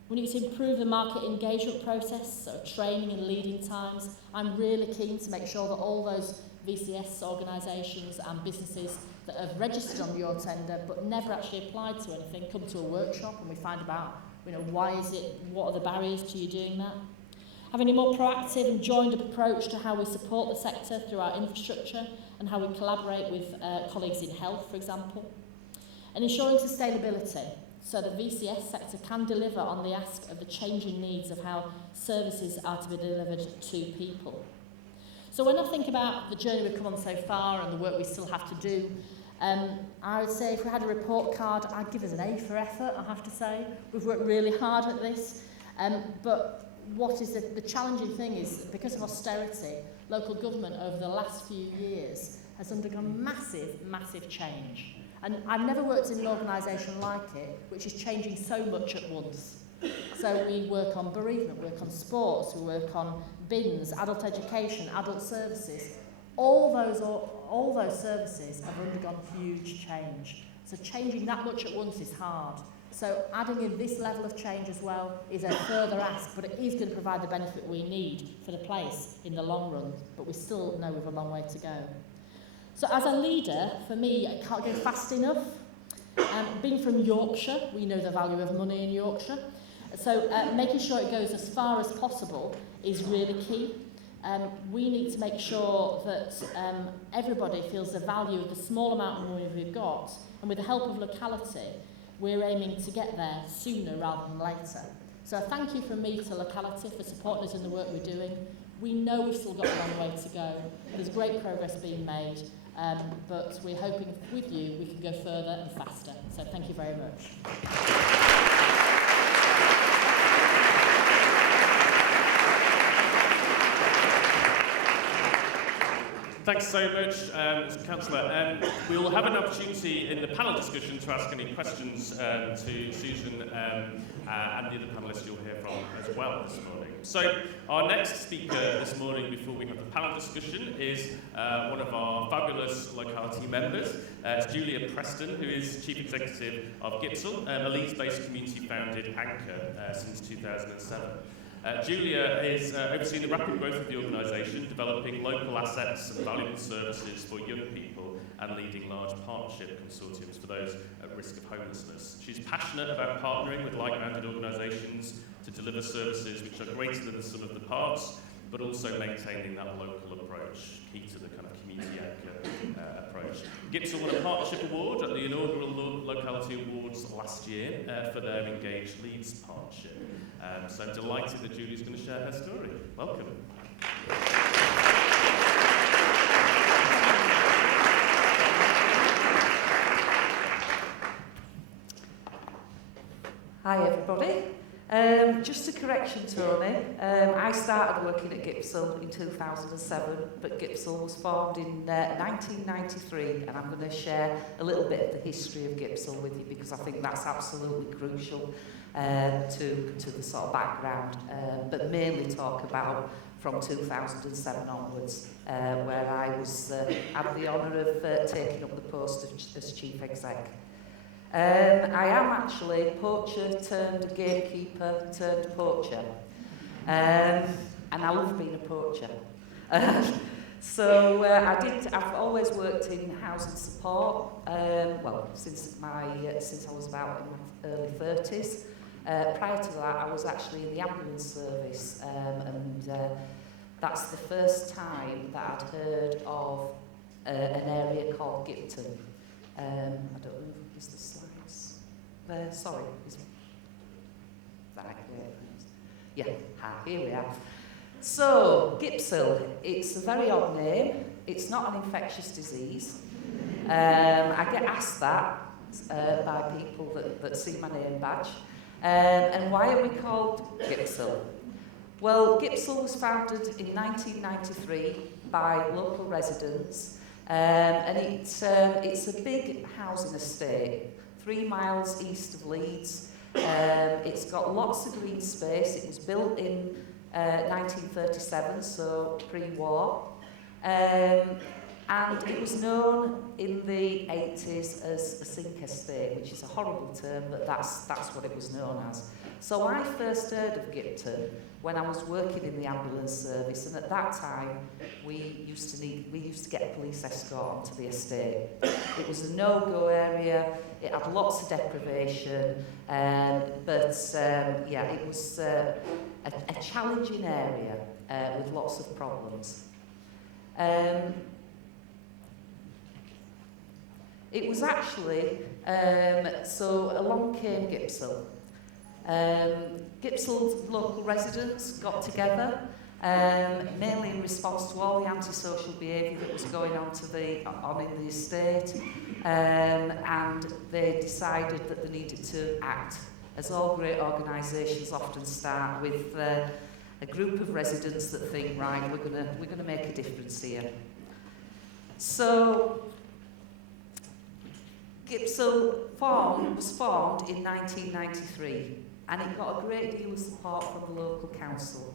We need to improve the market engagement process, so training and leading times. I'm really keen to make sure that all those VCS organisations and businesses that have registered on your tender but never actually applied to anything come to a workshop and we find about, why is it, what are the barriers to you doing that? Having a more proactive and joined up approach to how we support the sector through our infrastructure and how we collaborate with colleagues in health, for example. And ensuring sustainability, so the VCS sector can deliver on the ask of the changing needs of how services are to be delivered to people. So when I think about the journey we've come on so far and the work we still have to do, I would say if we had a report card, I'd give us an A for effort, I have to say. We've worked really hard at this, but what is the challenging thing is that because of austerity, local government over the last few years has undergone massive, massive change. And I've never worked in an organisation like it, which is changing so much at once. So we work on bereavement, work on sports, we work on bins, adult education, adult services. All those services have undergone huge change. So changing that much at once is hard. So adding in this level of change as well is a further ask, but it is going to provide the benefit we need for the place in the long run, but we still know we've a long way to go. So as a leader, for me, I can't go fast enough. Being from Yorkshire, we know the value of money in Yorkshire. So making sure it goes as far as possible is really key. We need to make sure that everybody feels the value of the small amount of money we've got, and with the help of Locality, we're aiming to get there sooner rather than later. So a thank you from me to Locality for supporting us in the work we're doing. We know we've still got a long way to go. There's great progress being made, but we're hoping with you we can go further and faster. So thank you very much. Thanks so much, Councillor. We'll have an opportunity in the panel discussion to ask any questions to Susan and the other panellists you'll hear from as well this morning. So our next speaker this morning before we have the panel discussion is one of our fabulous Locality members. It's Julia Preston, who is Chief Executive of GIPSIL, a Leeds-based community-founded anchor since 2007. Julia is overseeing the rapid growth of the organisation, developing local assets and valuable services for young people and leading large partnership consortiums for those at risk of homelessness. She's passionate about partnering with like-minded organisations to deliver services which are greater than the sum of the parts, but also maintaining that local approach, key to the kind of community anchor approach. GIPSIL won a partnership award at the inaugural Locality Awards last year for their Engaged Leeds partnership. So I'm delighted that Julie's going to share her story. Welcome. Hi everybody. Just a correction, Tony. I started working at GIPSIL in 2007, but GIPSIL was formed in 1993, and I'm going to share a little bit of the history of GIPSIL with you because I think that's absolutely crucial to the sort of background, but mainly talk about from 2007 onwards, where I was had the honour of taking up the post as Chief Exec. I am actually poacher turned gatekeeper turned poacher, and I love being a poacher. So I've always worked in housing support, well, since I was about in my early 30s. Prior to that, I was actually in the ambulance service, and that's the first time that I'd heard of an area called Gipton. I don't know, is the slides there? Sorry. Right, yeah, here we are. So, GIPSIL, it's a very odd name. It's not an infectious disease. I get asked that by people that see my name badge. And why are we called GIPSIL? Well, GIPSIL was founded in 1993 by local residents, and it's a big housing estate, 3 miles east of Leeds. It's got lots of green space. It was built in 1937, so pre-war. And it was known in the 80s as a sink estate, which is a horrible term, but that's what it was known as. So I first heard of Gipton when I was working in the ambulance service, and at that time we used to get a police escort onto the estate. It was a no-go area. It had lots of deprivation, but yeah, it was a challenging area with lots of problems. It was actually, so along came GIPSIL. GIPSIL's local residents got together, mainly in response to all the antisocial behaviour that was going on in the estate, and they decided that they needed to act, as all great organisations often start with a group of residents that think, right, we're gonna make a difference here. So GIPSIL was formed in 1993, and it got a great deal of support from the local council.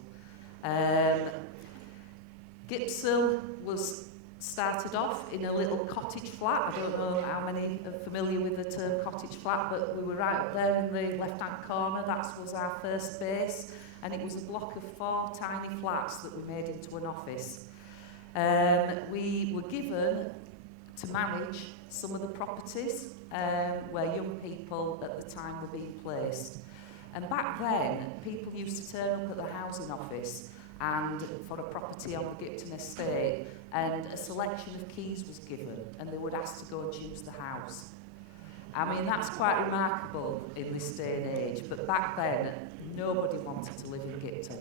GIPSIL was started off in a little cottage flat. I don't know how many are familiar with the term cottage flat, but we were right up there in the left-hand corner. That was our first base, and it was a block of 4 tiny flats that we made into an office. We were given to manage some of the properties where young people at the time were being placed. And back then, people used to turn up at the housing office and for a property on the Gipton estate, and a selection of keys was given, and they would ask to go and choose the house. I mean, that's quite remarkable in this day and age, but back then, nobody wanted to live in Gipton.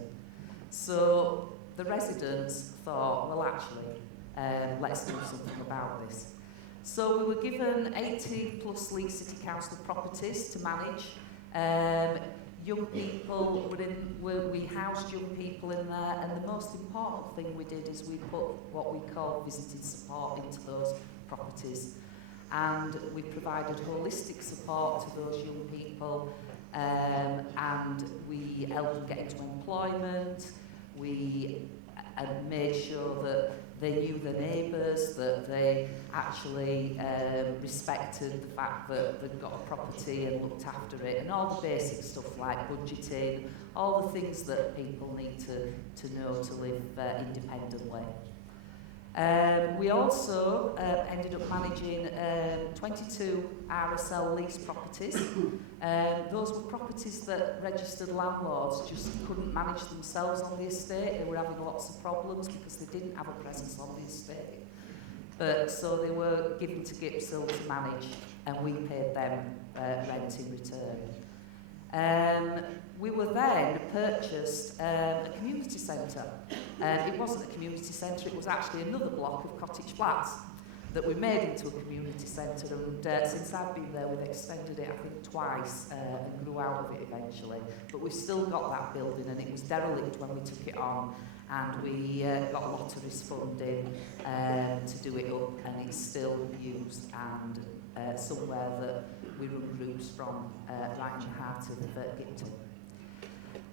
So the residents thought, well, actually, let's do something about this. So we were given 80 plus Leeds City Council properties to manage. Young people we housed young people in there, and the most important thing we did is we put what we call visited support into those properties, and we provided holistic support to those young people, and we helped them get into employment. We made sure that they knew their neighbours, that they actually respected the fact that they'd got a property and looked after it, and all the basic stuff like budgeting, all the things that people need to know to live independently. We also ended up managing 22 RSL lease properties. Those were properties that registered landlords just couldn't manage themselves on the estate. They were having lots of problems because they didn't have a presence on the estate. So they were given to GIPSIL to manage, and we paid them rent in return. We were then purchased a community centre. It wasn't a community centre, it was actually another block of cottage flats that we made into a community centre, and since I've been there we've extended it I think twice and grew out of it eventually. But we've still got that building, and it was derelict when we took it on, and we got lotteries funding to do it up, and it's still used and somewhere that we run groups from right in the heart of Gipton.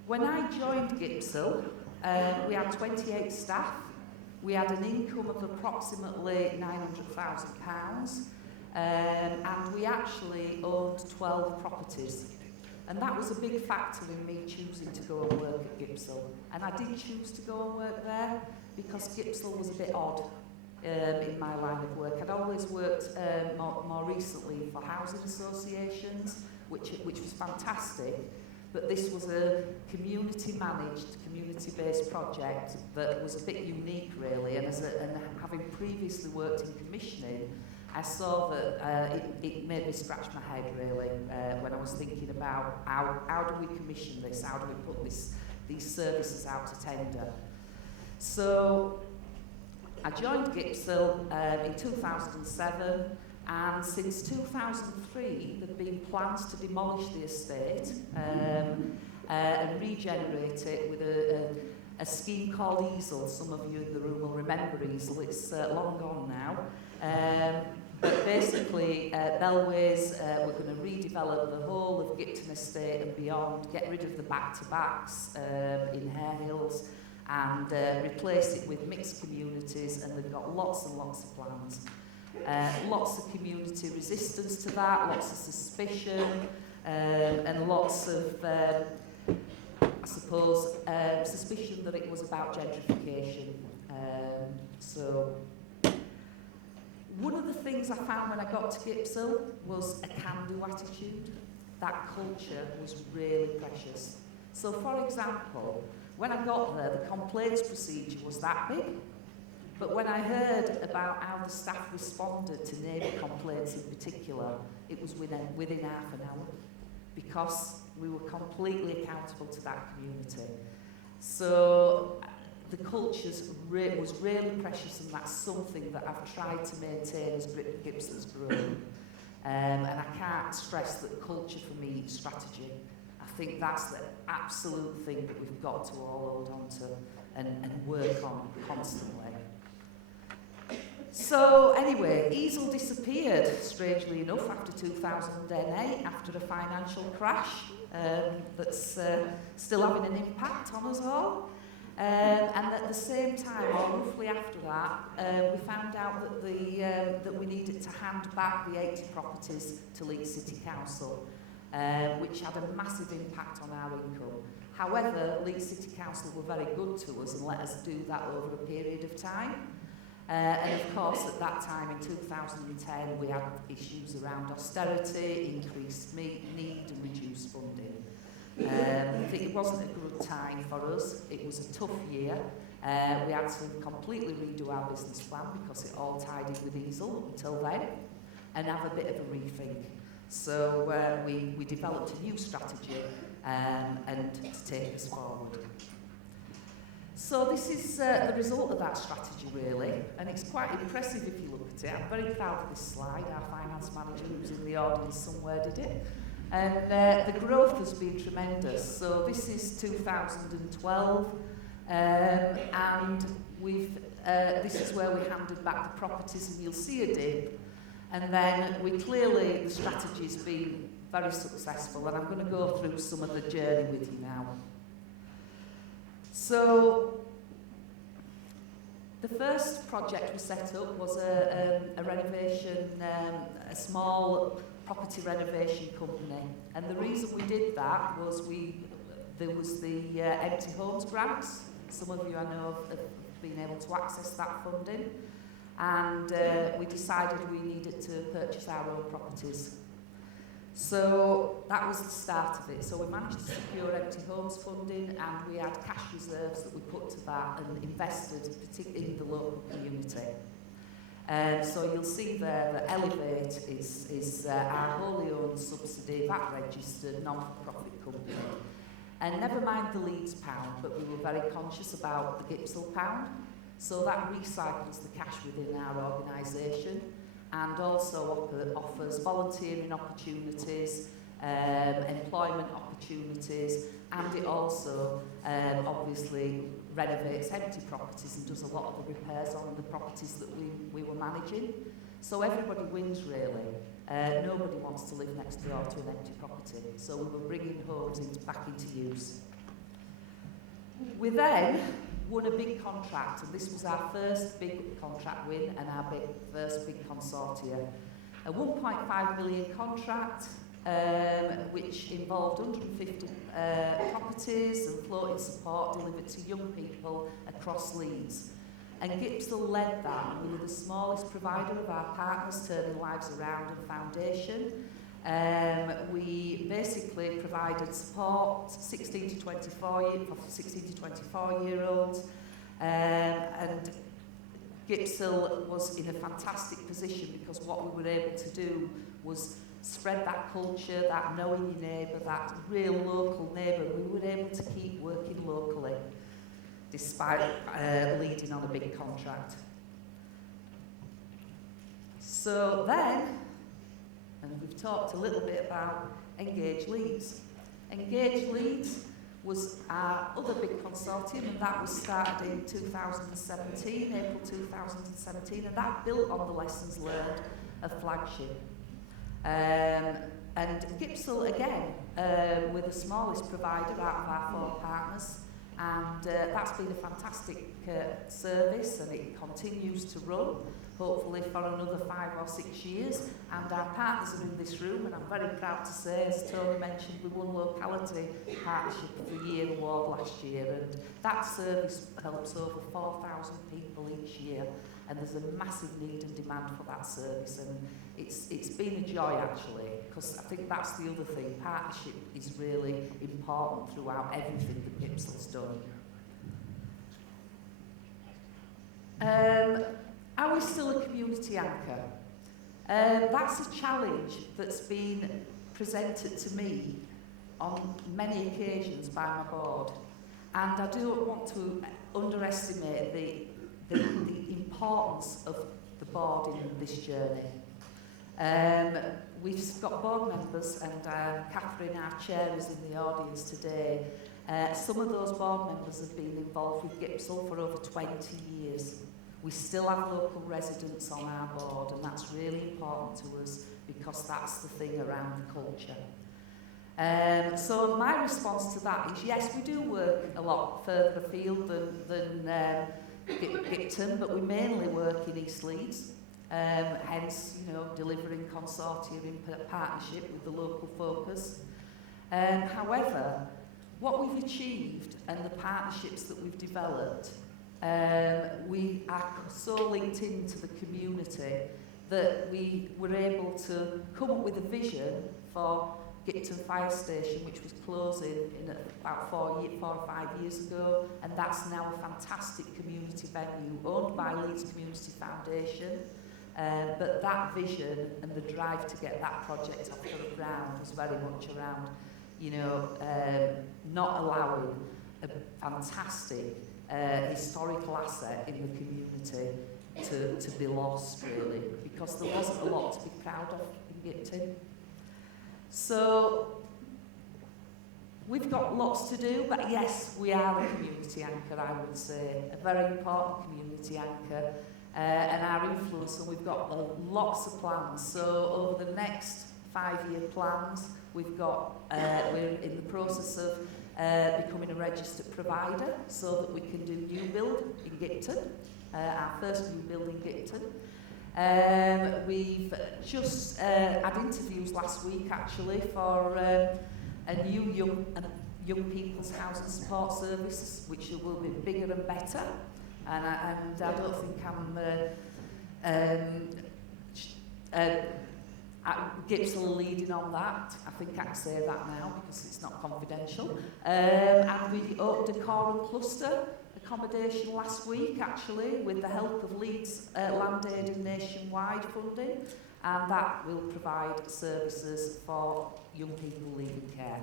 When I joined GIPSIL, we had 28 staff. We had an income of approximately £900,000, and we actually owned 12 properties. And that was a big factor in me choosing to go and work at GIPSIL. And I did choose to go and work there because GIPSIL was a bit odd in my line of work. I'd always worked more recently for housing associations, which was fantastic, but this was a community-managed, community-based project that was a bit unique, really, and having previously worked in commissioning, I saw that it made me scratch my head, really, when I was thinking about how do we commission this, how do we put these services out to tender. So I joined GIPSIL in 2007, and since 2003 there have been plans to demolish the estate and regenerate it with a scheme called EASL. Some of you in the room will remember EASL, it's long gone now. But basically, Bellways, we're going to redevelop the whole of Gipton Estate and beyond, get rid of the back-to-backs in Hare Hills, and replace it with mixed communities, and they've got lots and lots of plans. Lots of community resistance to that, lots of suspicion, and lots of, I suppose, suspicion that it was about gentrification. So, one of the things I found when I got to GIPSIL was a can-do attitude. That culture was really precious. So, for example, when I got there, the complaints procedure was that big. But when I heard about how the staff responded to neighbour complaints in particular, it was within half an hour, because we were completely accountable to that community. So the culture was really precious, and that's something that I've tried to maintain as GIPSIL's grown. And I can't stress that culture for me is strategy. I think that's the absolute thing that we've got to all hold on to and work on constantly. So anyway, EASL disappeared, strangely enough, after 2008, after a financial crash that's still having an impact on us all. And at the same time, or roughly after that, we found out that, that we needed to hand back the 80 properties to Leeds City Council, which had a massive impact on our income. However, Leeds City Council were very good to us and let us do that over a period of time. And of course, at that time in 2010, we had issues around austerity, increased need and reduced funding. I think it wasn't a good time for us. It was a tough year. We had to completely redo our business plan because it all tied in with EASL up until then, and have a bit of a rethink. So we developed a new strategy and to take us forward. So this is the result of that strategy, really, and it's quite impressive if you look at it. I'm very proud of this slide. Our finance manager, who's in the audience somewhere, did it. And the growth has been tremendous. So this is 2012, and this is where we handed back the properties, and you'll see a dip. And then the strategy's been very successful, and I'm going to go through some of the journey with you now. So, the first project we set up was a renovation, a small property renovation company. And the reason we did that was there was the Empty Homes grants. Some of you I know have been able to access that funding. And we decided we needed to purchase our own properties. So that was the start of it. So we managed to secure Empty Homes funding, and we had cash reserves that we put to that and invested particularly in the local community. So you'll see there that Elevate is our wholly owned subsidy, VAT registered, non-profit company. And never mind the Leeds pound, but we were very conscious about the GIPSIL pound. So that recycles the cash within our organisation, and also offers volunteering opportunities, employment opportunities, and it also obviously renovates empty properties and does a lot of the repairs on the properties that we were managing. So everybody wins, really. Nobody wants to live next door to an empty property, so we were bringing homes back into use. We then won a big contract, and this was our first big contract win and our first big consortia. A 1.5 million contract, which involved 150 properties and floating support delivered to young people across Leeds. And GIPSIL led that, and we were the smallest provider of our partners Turning Lives Around and Foundation. We basically provided support 16 to 24 year olds, and GIPSIL was in a fantastic position because what we were able to do was spread that culture, that knowing your neighbour, that real local neighbour. We were able to keep working locally despite leading on a big contract. So then, and we've talked a little bit about Engage Leeds. Engage Leeds was our other big consortium, and that was started in 2017, April 2017, and that built on the lessons learned of Flagship. And GIPSIL, again, we're the smallest provider out of our 4 partners, and that's been a fantastic service, and it continues to run, hopefully for another 5 or 6 years. And our partners are in this room, and I'm very proud to say, as Tony mentioned, we won Locality Partnership of the Year award last year, and that service helps over 4,000 people each year, and there's a massive need and demand for that service, and it's been a joy actually, because I think that's the other thing. Partnership is really important throughout everything that GIPSIL's done. Are we still a community anchor? That's a challenge that's been presented to me on many occasions by my board, and I don't want to underestimate the importance of the board in this journey. We've got board members, and Catherine, our chair, is in the audience today. Some of those board members have been involved with GIPSIL for over 20 years. We still have local residents on our board, and that's really important to us because that's the thing around the culture. So my response to that is, yes, we do work a lot further afield than Gipton, but we mainly work in East Leeds, hence, you know, delivering consortia in partnership with the local focus. However, what we've achieved and the partnerships that we've developed, we are so linked into the community that we were able to come up with a vision for Gipton Fire Station, which was closing in about 4 or 5 years ago, and that's now a fantastic community venue owned by Leeds Community Foundation. But that vision and the drive to get that project off the ground was very much around, you know, not allowing a fantastic historical asset in the community to be lost, really, because there wasn't a lot to be proud of in Gipton. So we've got lots to do, but yes, we are a community anchor, I would say, a very important community anchor, and our influence, and we've got lots of plans. So over the next 5-year plans, we've got, we're in the process of becoming a registered provider so that we can do new build in Gipton, our first new build in Gipton. We've just had interviews last week actually for a new young people's housing support service, which will be bigger and better. And I don't think GIPSIL leading on that. I think I can say that now because it's not confidential. And we opened a Coram cluster accommodation last week, actually, with the help of Leeds Land Aid and nationwide funding, and that will provide services for young people leaving care.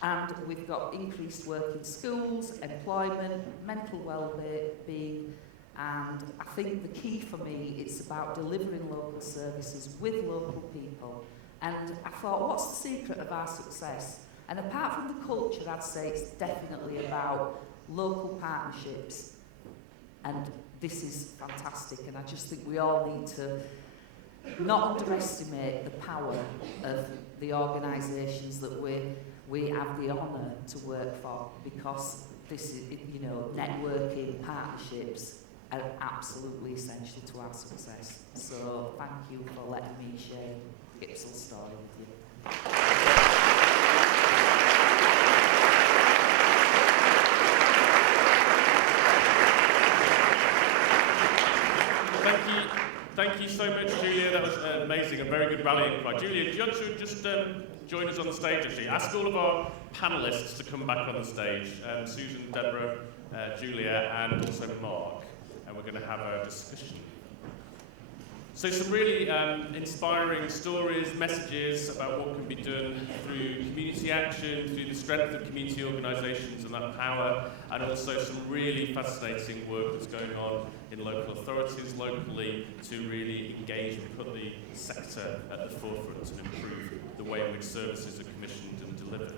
And we've got increased work in schools, employment, mental well-being, and I think the key for me is about delivering local services with local people. And I thought, what's the secret of our success? And apart from the culture, I'd say it's definitely about local partnerships. And this is fantastic, and I just think we all need to not underestimate the power of the organisations that we have the honour to work for, because this is, you know, networking, partnerships are absolutely essential to our success. So thank you for letting me share GIPSIL's story with you. Thank you so much, Julia. That was amazing, a very good rallying cry. Julia, do you want to just join us on the stage, actually? Ask all of our panellists to come back on the stage. Susan, Debra, Julia, and also Mark. And we're going to have a discussion. So some really inspiring stories, messages about what can be done through community action, through the strength of community organisations and that power, and also some really fascinating work that's going on in local authorities locally to really engage and put the sector at the forefront and improve the way in which services are commissioned and delivered.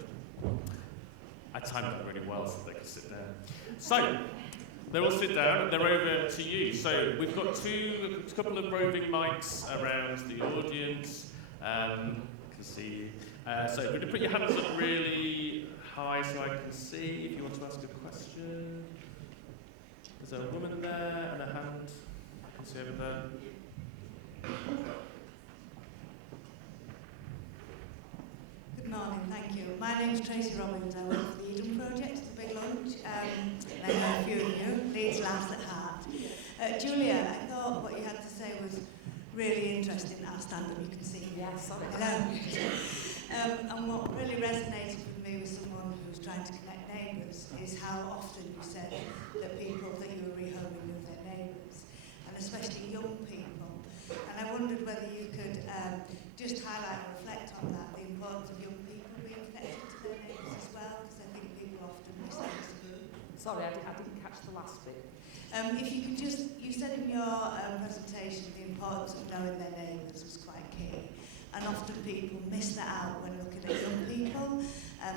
I timed that really well so they could sit down. So, they will sit down, they're over to you. So we've got a couple of roving mics around the audience. Can see you. So would you put your hands up really high so I can see if you want to ask a question? Is there a woman there and a hand? I can see over there. Good morning, thank you. My name is Tracy Robbins. I work for the Eden Project, the big lunch. And I know a few of you, Leeds laughs at heart. Julia, I thought what you had to say was really interesting. I'll stand up, you can see. Yeah, sorry. Hello. And what really resonated with me with someone who's trying to connect neighbours is how often you said that people that you were rehoming with their neighbours, and especially young people. And I wondered whether you could just highlight or reflect on that, the importance of young people being connected to their neighbours as well, because I think people often miss that. Sorry, I didn't catch the last bit. If you could just, you said in your presentation the importance of knowing their neighbours was quite key, and often people miss that out when looking at young people,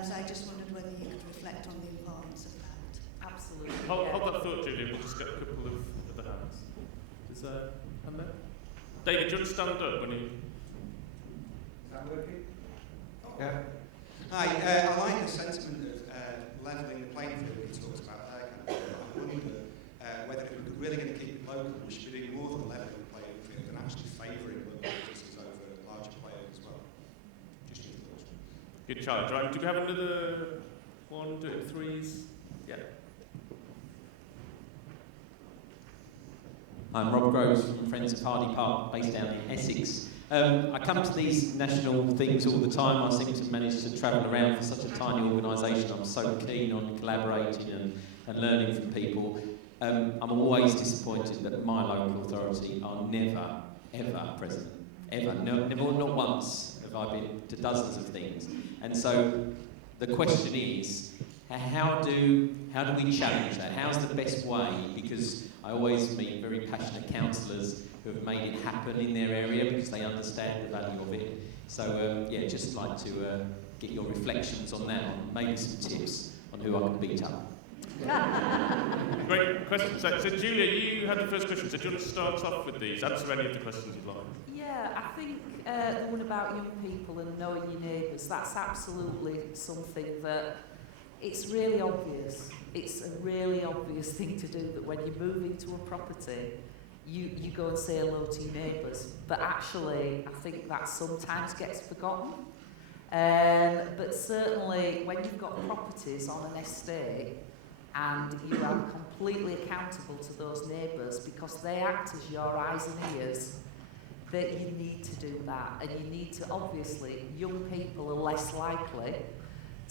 so I just wondered whether you could reflect on the importance of that. Absolutely. Hold that thought, Julia, we'll just get a couple of other hands. Is there a hand there? David, do you want to stand up when you... Is that working? Yeah. Hi, I like the sentiment of levelling the playing field he talks about there. Kind of. I wonder whether if we're really going to keep it local, we should be doing more than levelling the playing field and actually favouring local businesses over larger players as well. Just your thoughts. Good challenge. Right, do we have another one, do it in threes? Yeah. I'm Rob Groves from Friends of Hardy Park, based down in Essex. I come to these national things all the time. I seem to manage to travel around for such a tiny organisation. I'm so keen on collaborating and learning from people. I'm always disappointed that my local authority are never, ever present. Ever. No, never, not once have I been to dozens of things. And so the question is, how do we challenge that? How's the best way? Because I always meet very passionate councillors who have made it happen in their area because they understand the value of it. So yeah, just like to get your reflections on that, and maybe some tips on who I can beat up. Great question. So Julia, you had the first question. So do you want to start off with these? Answer any of the questions you'd like. Yeah, I think the one about young people and knowing your neighbours, that's absolutely something that it's really obvious. It's a really obvious thing to do, that when you move into a property, you go and say hello to your neighbours. But actually, I think that sometimes gets forgotten. But certainly, when you've got properties on an estate, and you are completely accountable to those neighbours because they act as your eyes and ears, that you need to do that. And you need to, obviously, young people are less likely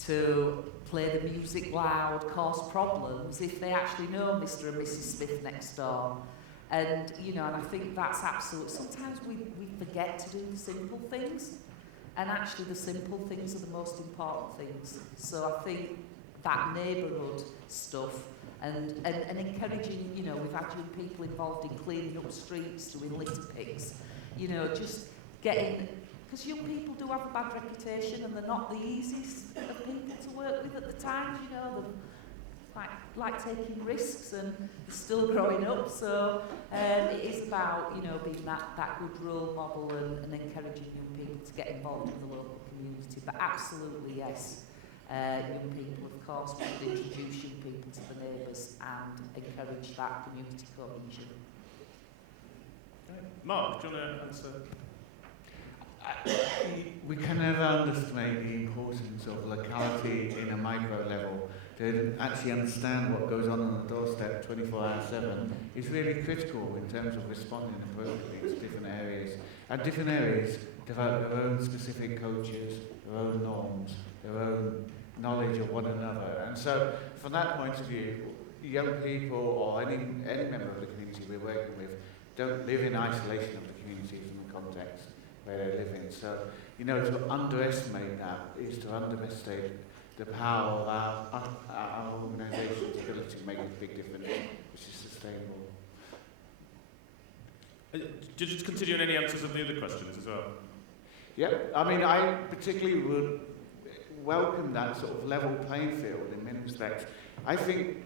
to play the music loud, cause problems, if they actually know Mr. and Mrs. Smith next door. And, you know, and I think that's absolute. Sometimes we forget to do the simple things, and actually the simple things are the most important things. So I think that neighbourhood stuff and encouraging, you know, we've had young people involved in cleaning up streets, doing litter picks, you know, just getting, because young people do have a bad reputation and they're not the easiest of people to work with at the times, you know, they're like taking risks and still growing up, so it is about, you know, being that good role model and encouraging young people to get involved in the local community. But absolutely, yes. Young people, of course, we should introduce young people to the neighbours and encourage that community cohesion. Mark, do you want to answer? we can never underestimate the importance of locality in a micro level. To actually understand what goes on the doorstep 24/7 is really critical in terms of responding appropriately to different areas. And different areas develop their own specific cultures, their own norms, their own knowledge of one another. And so, from that point of view, young people or any member of the community we're working with don't live in isolation of the communities and the context where they live in. So, you know, to underestimate that is to underestimate the power of our organisation's ability to make a big difference, which is sustainable. Did you just continue on any answers of the other questions as well? Yep, I mean, I particularly would welcome that sort of level playing field in many respects. I think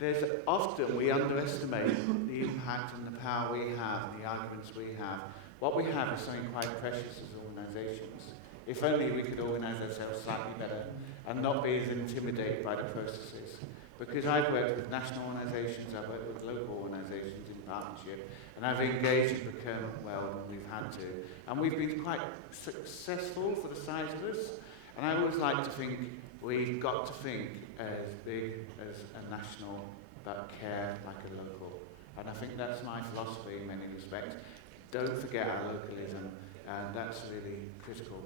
we underestimate the impact and the power we have, and the arguments we have. What we have is something quite precious as organisations. If only we could organise ourselves slightly better and not be as intimidated by the processes. Because I've worked with national organisations, I've worked with local organisations in partnership, and I've engaged in procurement well when we've had to. And we've been quite successful for the size of us. And I always like to think we've got to think as big as a national, but care like a local. And I think that's my philosophy in many respects. Don't forget our localism, and that's really critical.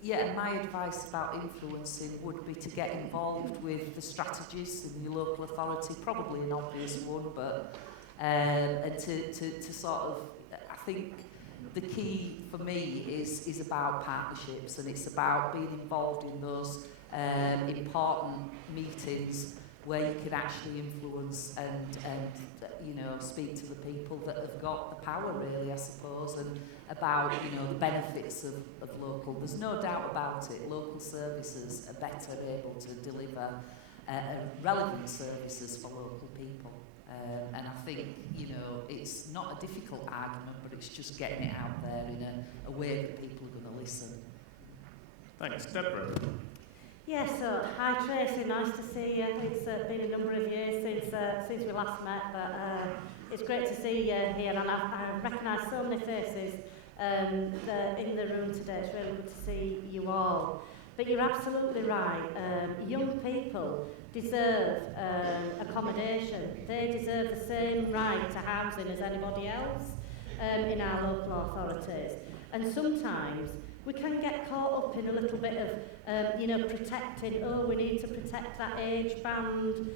Yeah, and my advice about influencing would be to get involved with the strategies in your local authority, probably an obvious one, but and to sort of, I think the key for me is about partnerships, and it's about being involved in those important meetings where you can actually influence and you know, speak to the people that have got the power, really, I suppose, and about, you know, the benefits of local. There's no doubt about it. Local services are better able to deliver relevant services for local people. And I think, you know, it's not a difficult argument, but it's just getting it out there in a way that people are going to listen. Thanks. Deborah? Yeah, so hi Tracy, nice to see you. It's been a number of years since we last met, but it's great to see you here, and I recognise so many faces in the room today. It's really good to see you all. But you're absolutely right. Young people deserve accommodation. They deserve the same right to housing as anybody else in our local authorities. And sometimes we can get caught up in a little bit of, you know, protecting, we need to protect that age band,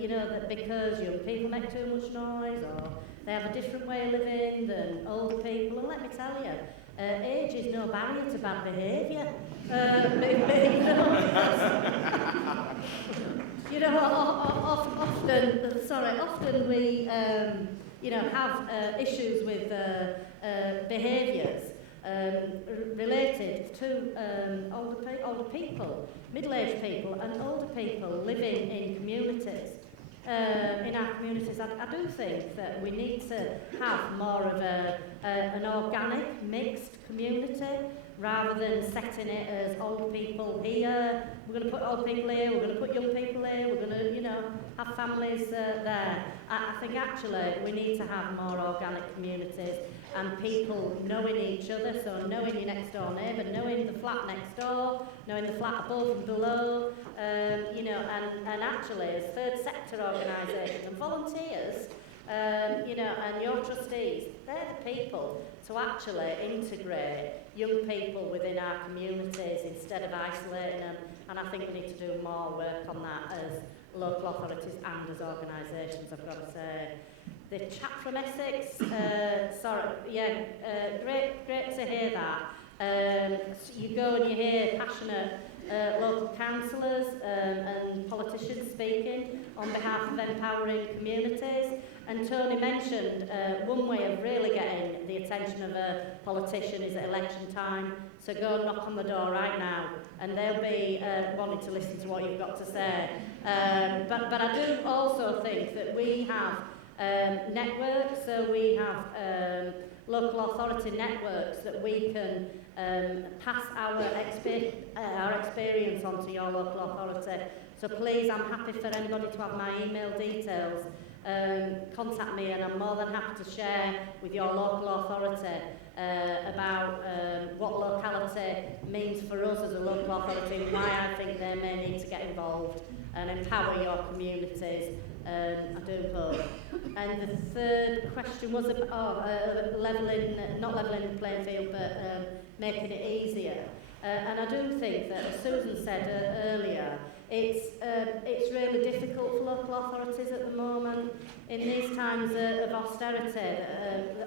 you know, that because young people make too much noise or they have a different way of living than older people. And let me tell you, age is no barrier to bad behaviour. You know, often we, you know, have issues with behaviours related to older people, middle-aged people and older people living in communities. In our communities, I do think that we need to have more of an organic, mixed community rather than setting it as old people here, we're going to put old people here, we're going to put young people here, we're going to, you know, have families there. I think actually we need to have more organic communities and people knowing each other, so knowing your next door neighbour, knowing the flat next door, knowing the flat above and below, you know, and actually as third sector organisations and volunteers, you know, and your trustees, they're the people to actually integrate young people within our communities instead of isolating them. And I think we need to do more work on that as local authorities and as organisations, I've got to say. The chap from Essex, great to hear that. So you go and you hear passionate local councillors and politicians speaking on behalf of empowering communities. And Tony mentioned one way of really getting the attention of a politician is at election time. So go and knock on the door right now, and they'll be wanting to listen to what you've got to say. But I do also think that we have networks, so we have local authority networks that we can pass our experience on to your local authority. So please, I'm happy for anybody to have my email details contact me, and I'm more than happy to share with your local authority about what locality means for us as a local authority and why I think they may need to get involved and empower your communities. I do hope. And the third question was about not levelling the playing field, but making it easier. And I do think that, as Susan said earlier, it's really difficult for local authorities at the moment in these times of austerity.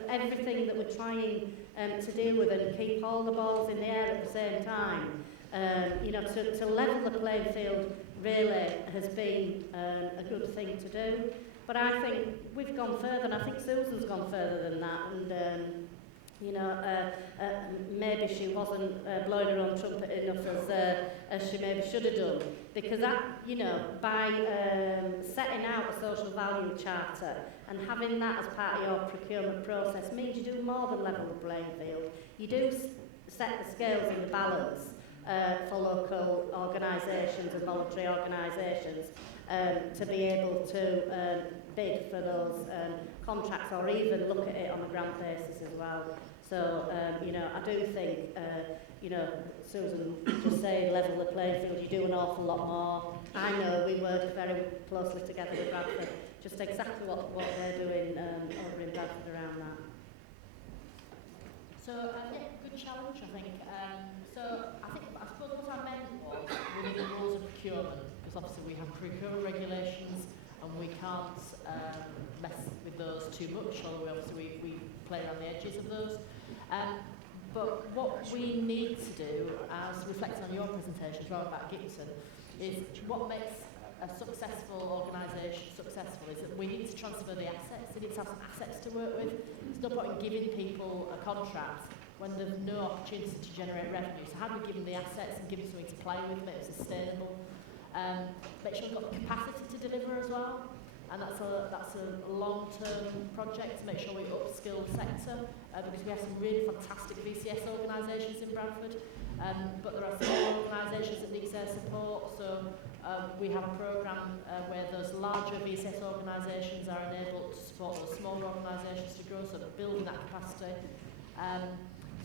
Everything that we're trying to deal with and keep all the balls in the air at the same time. To level the playing field really has been a good thing to do. But I think we've gone further, and I think Susan's gone further than that. And maybe she wasn't blowing her own trumpet enough as she maybe should have done. Because that, by setting out a social value charter and having that as part of your procurement process means you do more than level the playing field. You do set the scales in the balance for local organisations and voluntary organisations to be able to bid for those contracts or even look at it on a grant basis as well. So, I do think, Susan just saying level the playing field, you do an awful lot more. I know we work very closely together with Bradford, just exactly what they're doing over in Bradford around that. So, good challenge, I think. I suppose what I meant was within the rules of procurement, because obviously we have procurement regulations and we can't mess with those too much, although obviously we play around the edges of those. But what we need to do, as reflected on your presentation as well about GIPSIL, is what makes a successful organisation successful is that we need to transfer the assets. They need to have some assets to work with. There's no point in giving people a contract when there's no opportunity to generate revenue. So how do we give them the assets and give them something to play with, make it sustainable? Make sure we've got the capacity to deliver as well. And that's a long-term project to make sure we upskill the sector because we have some really fantastic VCS organisations in Bradford, but there are small organisations that need their support. So we have a programme where those larger VCS organisations are enabled to support those smaller organisations to grow, so building that capacity.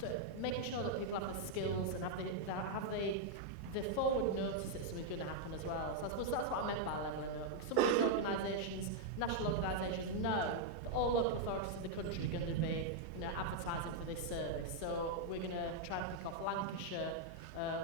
So making sure that people have the skills and have the forward notice that something's going to happen as well. So I suppose that's what I meant by levelling up. Some of these organisations, national organisations, know that all local authorities in the country are going to be advertising for this service. So we're going to try and pick off Lancashire,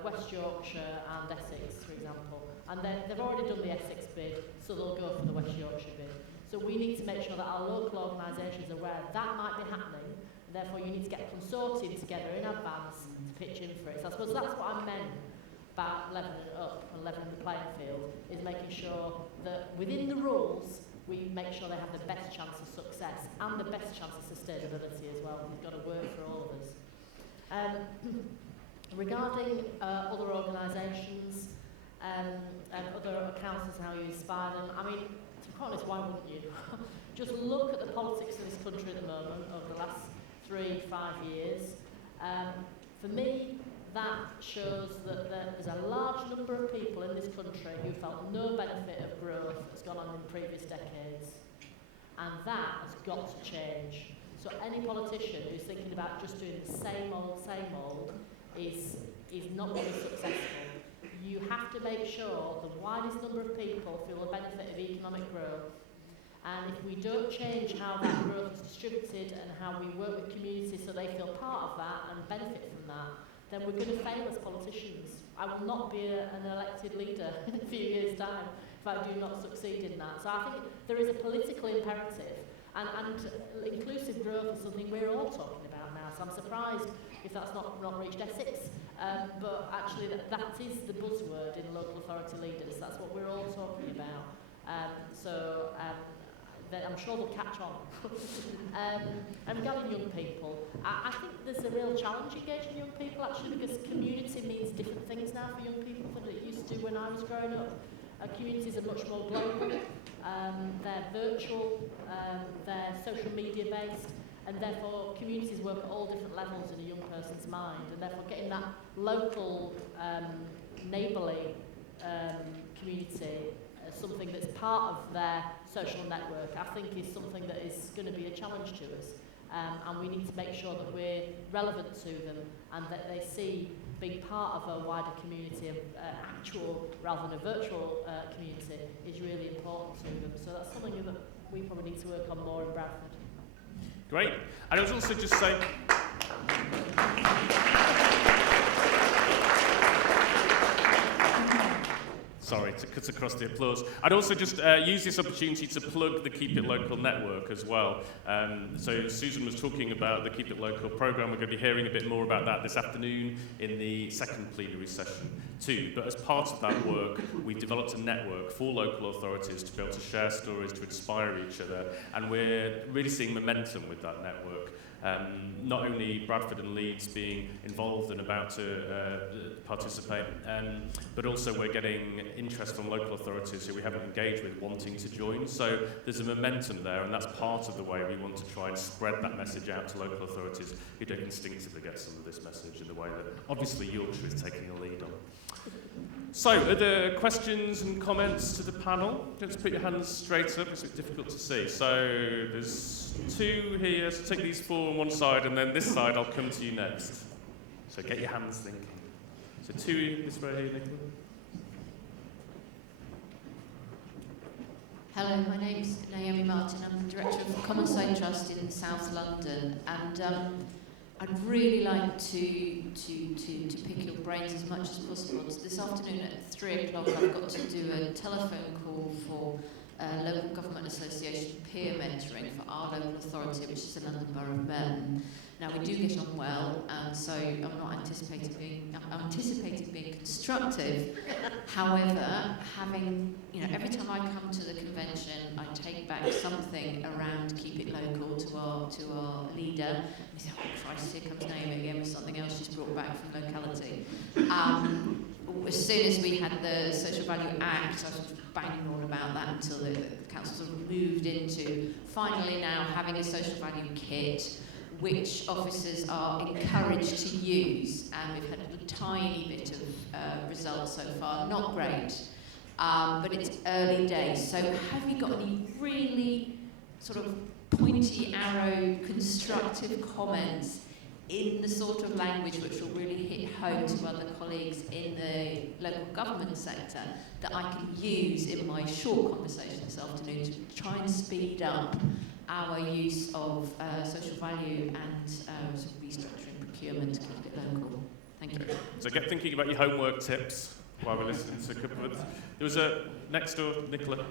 West Yorkshire and Essex, for example. And they've already done the Essex bid, so they'll go for the West Yorkshire bid. So we need to make sure that our local organisations are aware that might be happening, and therefore you need to get a consortium together in advance to pitch in for it. So I suppose that's what I meant about levelling it up and levelling the playing field, is making sure that within the rules we make sure they have the best chance of success and the best chance of sustainability as well. We've got to work for all of us. Regarding other organisations and other councils and how you inspire them, I mean, to be quite honest, why wouldn't you? Just look at the politics of this country at the moment over the last 3-5 years. For me, that shows that there's a large number of people in this country who felt no benefit of growth that's gone on in previous decades. And that has got to change. So any politician who's thinking about just doing the same old, is not going to be successful. You have to make sure the widest number of people feel the benefit of economic growth. And if we don't change how that growth is distributed and how we work with communities so they feel part of that and benefit from that, then we're going to fail as politicians. I will not be an elected leader in a few years' time if I do not succeed in that. So I think there is a political imperative, and inclusive growth is something we're all talking about now. So I'm surprised if that's not reached Essex, but actually that is the buzzword in local authority leaders. That's what we're all talking about. I'm sure they'll catch on. And regarding young people, I think there's a real challenge engaging young people actually, because community means different things now for young people than it used to when I was growing up. Communities are much more global, they're virtual, they're social media based, and therefore communities work at all different levels in a young person's mind, and therefore getting that local neighbourly community something that's part of their social network, I think is something that is going to be a challenge to us. And we need to make sure that we're relevant to them and that they see being part of a wider community, of actual rather than a virtual community, is really important to them. So that's something that we probably need to work on more in Bradford. Great. And I was also just saying... Sorry to cut across the applause. I'd also just use this opportunity to plug the Keep It Local network as well. So Susan was talking about the Keep It Local programme. We're going to be hearing a bit more about that this afternoon in the second plenary session too. But as part of that work, we've developed a network for local authorities to be able to share stories, to inspire each other. And we're really seeing momentum with that network. Not only Bradford and Leeds being involved and about to participate, but also we're getting interest from local authorities who we haven't engaged with wanting to join. So there's a momentum there, and that's part of the way we want to try and spread that message out to local authorities who don't instinctively get some of this message in the way that obviously Yorkshire is taking a lead on. So, are there questions and comments to the panel? Just put your hands straight up, it's a bit difficult to see. So, there's 2 here, so take these 4 on one side, and then this side, I'll come to you next. So, get your hands thinking. So, 2 this way here, Nicola. Hello, my name's Naomi Martin. I'm the Director of Common Side Trust in South London, and I'd really like to pick your brains as much as possible. So this afternoon at 3 o'clock I've got to do a telephone call for Local Government Association peer mentoring for our local authority, which is the London Borough of Merton. Now we do get on well, and so I'm not anticipating being constructive. However, having, every time I come to the convention, I take back something around keep it local to our leader. We say, oh Christ, here comes Naomi again with something else she's brought back from Locality. As soon as we had the Social Value Act, I was banging on about that until the council sort of moved into finally now having a social value kit, which officers are encouraged to use, and we've had a tiny bit of results so far, not great, but it's early days. So have you got any really sort of pointy arrow constructive comments in the sort of language which will really hit home to other colleagues in the local government sector that I can use in my short conversation this afternoon to try and speed up our use of social value and sort of restructuring procurement to keep it local. Thank you. So get thinking about your homework tips while we're listening to a couple of... There was a next door, Nicola.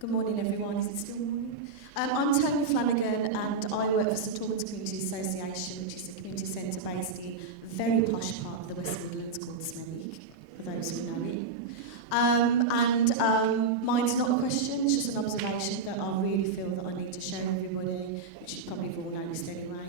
Good morning, everyone. Is it still morning? I'm Tony Flanagan, and I work for St Albans Community Association, which is a community centre based in a very posh part of the West Midlands called Smethwick, for those who know it. Mine's not a question, it's just an observation that I really feel that I need to share with everybody, which you probably have all noticed anyway.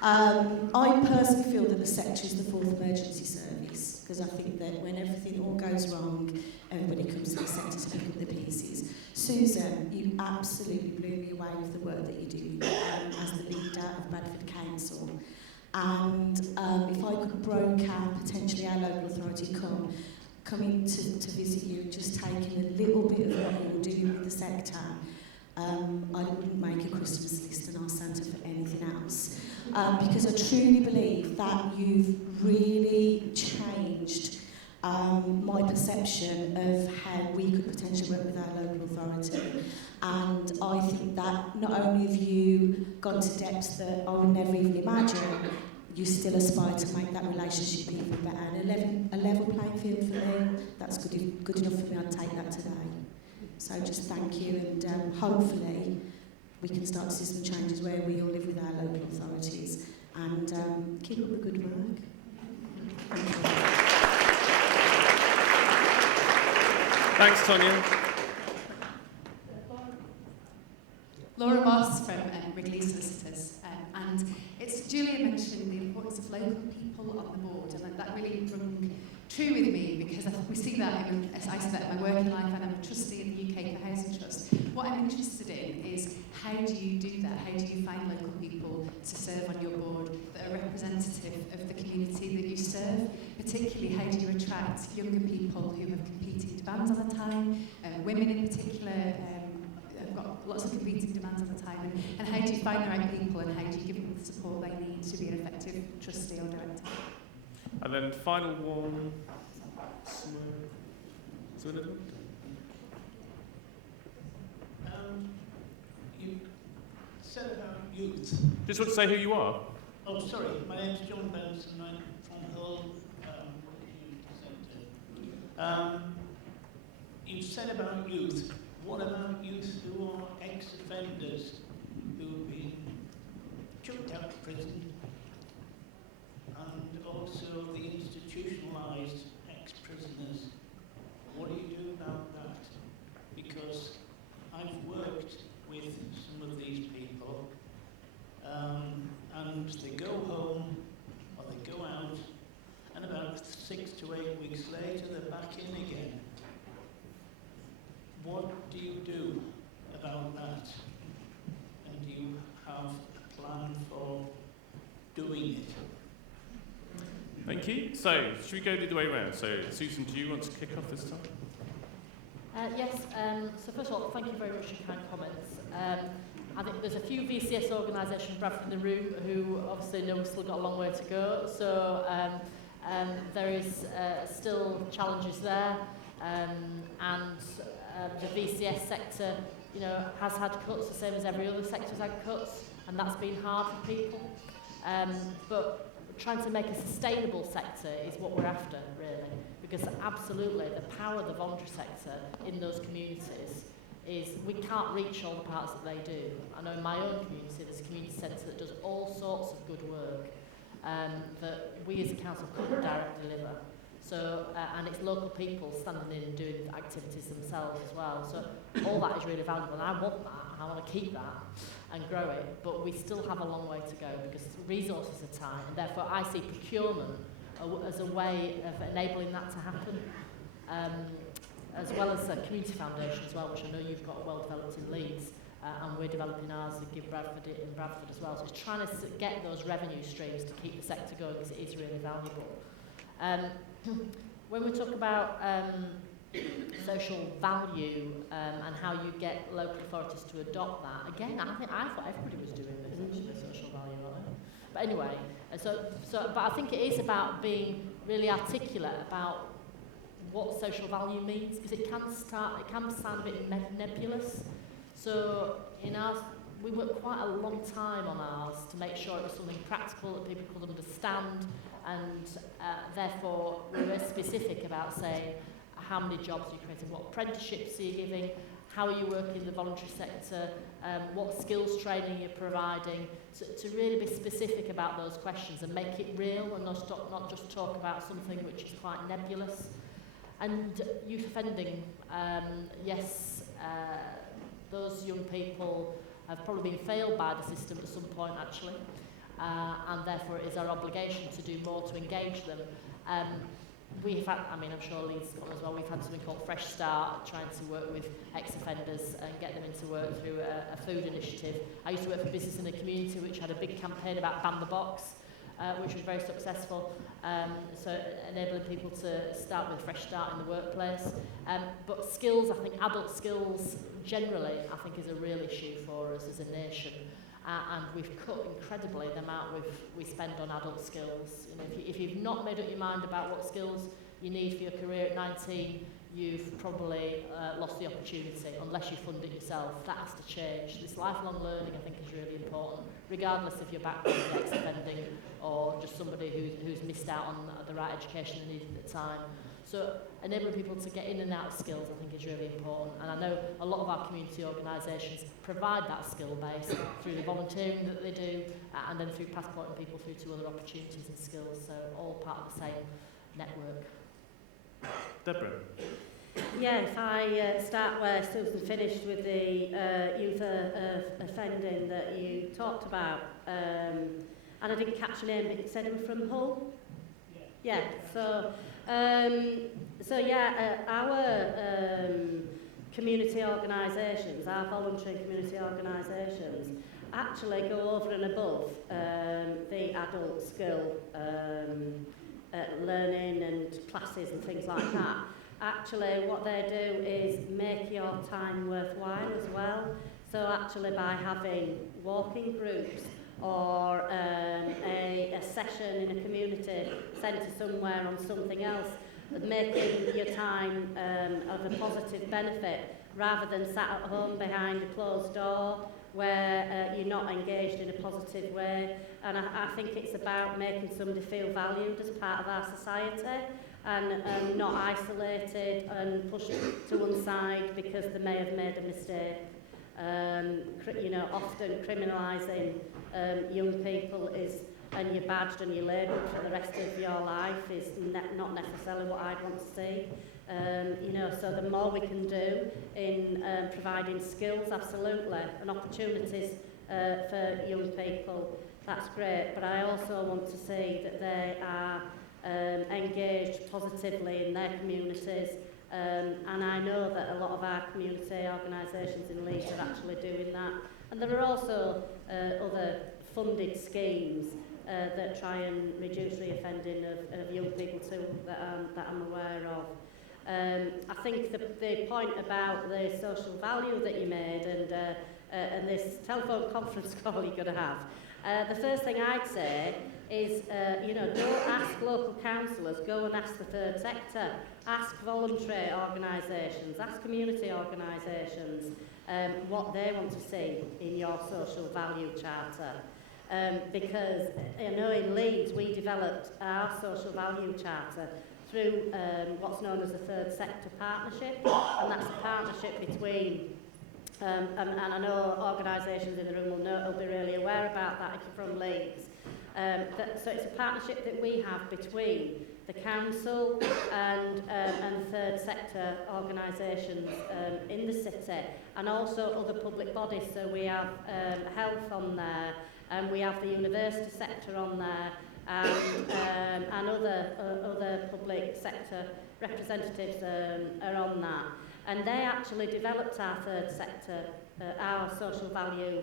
I personally feel that the sector is the 4th emergency service, because I think that when everything all goes wrong, everybody comes to the sector to pick up the pieces. Susan, you absolutely blew me away with the work that you do as the leader of Bradford Council. And if I could broker potentially our local authority coming to visit you and just taking a little bit of what you're doing with the sector, I wouldn't make a Christmas list and ask Santa for anything else. Because I truly believe that you've really changed my perception of how we could potentially work with our local authority. And I think that not only have you gone to depths that I would never even imagine, you still aspire to make that relationship even better. And a level playing field for me, that's good enough for me. I'd take that today. So just thank you, and hopefully we can start to see some changes where we all live with our local authorities, and keep up the good work. Thank you. Thanks, Tonya. Laura Moss from Wrigley Solicitors, and it's Julia mentioned the importance of local people on the board, and that really rung true with me, because we see that as I see that in my working life, and I'm a trustee in the UK for Housing Trust. What I'm interested in is, how do you do that? How do you find local people to serve on your board that are representative of the community attract younger people who have competing demands on the time, women in particular have got lots of competing demands on the time, and how do you find the right people and how do you give them the support they need to be an effective trustee or director? And then final one. You said about youth. Just want to say who you are. Oh, sorry. My name's John Benson. I'm from Hull Centre. You said about youth. What about youth who are ex-offenders who've been chucked out of prison, and also the institutionalised ex-prisoners? What do you do about that? Because I've worked with some of these people, and they go home or they go out, and about 6 to 8 weeks later they're back in again. What do you do about that? And do you have a plan for doing it? Thank you. So, should we go the other way around? So, Susan, do you want to kick off this time? Yes, so first of all, thank you very much for your kind comments. I think there's a few VCS organisations in Bradford in the room who obviously know we've still got a long way to go, so there is still challenges there, and the VCS sector, you know, has had cuts the same as every other sector's had cuts, and that's been hard for people. But trying to make a sustainable sector is what we're after, really, because absolutely the power of the voluntary sector in those communities is we can't reach all the parts that they do. I know in my own community there's a community centre that does all sorts of good work that we as a council couldn't directly deliver. So, and it's local people standing in and doing activities themselves as well. So all that is really valuable, and I want that, and I want to keep that and grow it, but we still have a long way to go because resources are tight, and therefore I see procurement as a way of enabling that to happen, as well as a community foundation as well, which I know you've got well developed in Leeds, and we're developing ours to give Bradford in Bradford as well. So it's trying to get those revenue streams to keep the sector going because it is really valuable. When we talk about social value and how you get local authorities to adopt that, again, I thought everybody was doing this, actually, social value, right? But anyway, but I think it is about being really articulate about what social value means, because it can sound a bit nebulous. So in ours, we worked quite a long time on ours to make sure it was something practical that people could understand, and therefore we were specific about saying how many jobs you're creating, what apprenticeships are you giving, how are you working in the voluntary sector, what skills training you're providing, to really be specific about those questions and make it real and not just talk about something which is quite nebulous. And youth offending, yes, those young people have probably been failed by the system at some point actually, and therefore it is our obligation to do more to engage them. We've had, I mean, I'm sure Leeds as well, we've had something called Fresh Start, trying to work with ex-offenders and get them into work through a food initiative. I used to work for Business in the Community, which had a big campaign about Ban the Box, which was very successful. So enabling people to start with a fresh start in the workplace. But skills, I think adult skills generally, I think is a real issue for us as a nation. And we've cut incredibly the amount we spend on adult skills. You know, if you've not made up your mind about what skills you need for your career at 19, you've probably lost the opportunity unless you fund it yourself. That has to change. This lifelong learning, I think, is really important, regardless if your background is ex-offending or just somebody who's missed out on the right education they needed at the time. So enabling people to get in and out of skills, I think, is really important. And I know a lot of our community organisations provide that skill base through the volunteering that they do, and then through passporting people through to other opportunities and skills. So all part of the same network. Debra. Yeah, if I start where Susan finished with the youth offending that you talked about, and I didn't catch your name, but you said you were from Hull? Yeah, so our community organisations, our voluntary community organisations, actually go over and above the adult skill learning and classes and things like that. Actually, what they do is make your time worthwhile as well. So actually by having walking groups or a session in a community centre somewhere on something else, making your time of a positive benefit rather than sat at home behind a closed door where you're not engaged in a positive way. And I think it's about making somebody feel valued as part of our society and not isolated and pushed to one side because they may have made a mistake. You know, often criminalising young people is, and you're badged and you're labelled for the rest of your life is not necessarily what I'd want to see. You know, so the more we can do in providing skills, absolutely, and opportunities for young people, that's great. But I also want to see that they are engaged positively in their communities. And I know that a lot of our community organisations in Leeds are actually doing that. And there are also other funded schemes that try and reduce reoffending of young people too, that I'm aware of. I think the point about the social value that you made and this telephone conference call you're going to have, the first thing I'd say is, you know, don't ask local councillors, go and ask the third sector, ask voluntary organisations, ask community organisations what they want to see in your social value charter. Because, you know, in Leeds we developed our social value charter through what's known as the third sector partnership, and that's a partnership between and I know organisations in the room will be really aware about that if you're from Leeds. So it's a partnership that we have between the council and third sector organisations in the city, and also other public bodies. So we have health on there, and we have the university sector on there, and other public sector representatives are on that. And they actually developed our third sector, our social value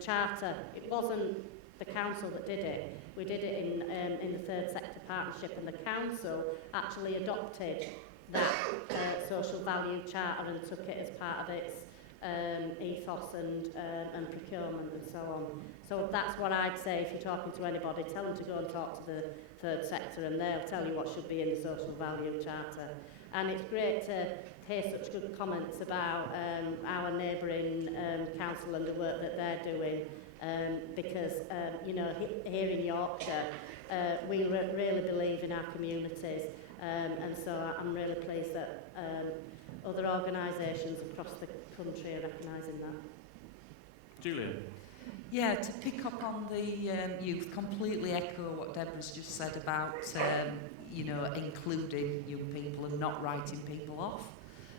charter. It wasn't the council that did it. We did it in the third sector partnership, and the council actually adopted that social value charter and took it as part of its ethos and procurement and so on. So that's what I'd say if you're talking to anybody. Tell them to go and talk to the third sector, and they'll tell you what should be in the social value charter. And it's great to hear such good comments about our neighbouring council and the work that they're doing, because you know, here in Yorkshire we really believe in our communities, and so I'm really pleased that other organisations across the country are recognising that. Julia? Yeah, to pick up on the youth, completely echo what Debra's just said about you know, including young people and not writing people off.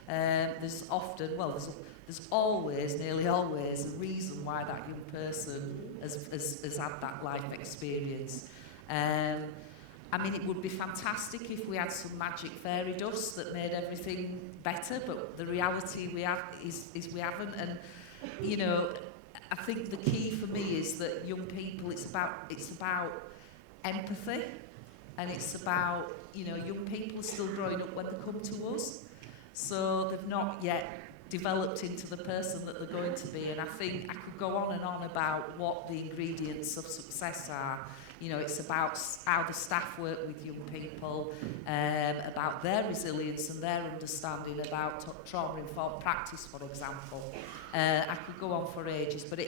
There's often, well, there's always, nearly always, a reason why that young person has had that life experience. I mean, it would be fantastic if we had some magic fairy dust that made everything better, but the reality we have is we haven't. And, you know, I think the key for me is that young people, it's about empathy, and it's about, you know, young people are still growing up when they come to us, so they've not yet developed into the person that they're going to be. And I think I could go on and on about what the ingredients of success are. You know, it's about how the staff work with young people, about their resilience and their understanding about trauma-informed practice, for example. I could go on for ages, but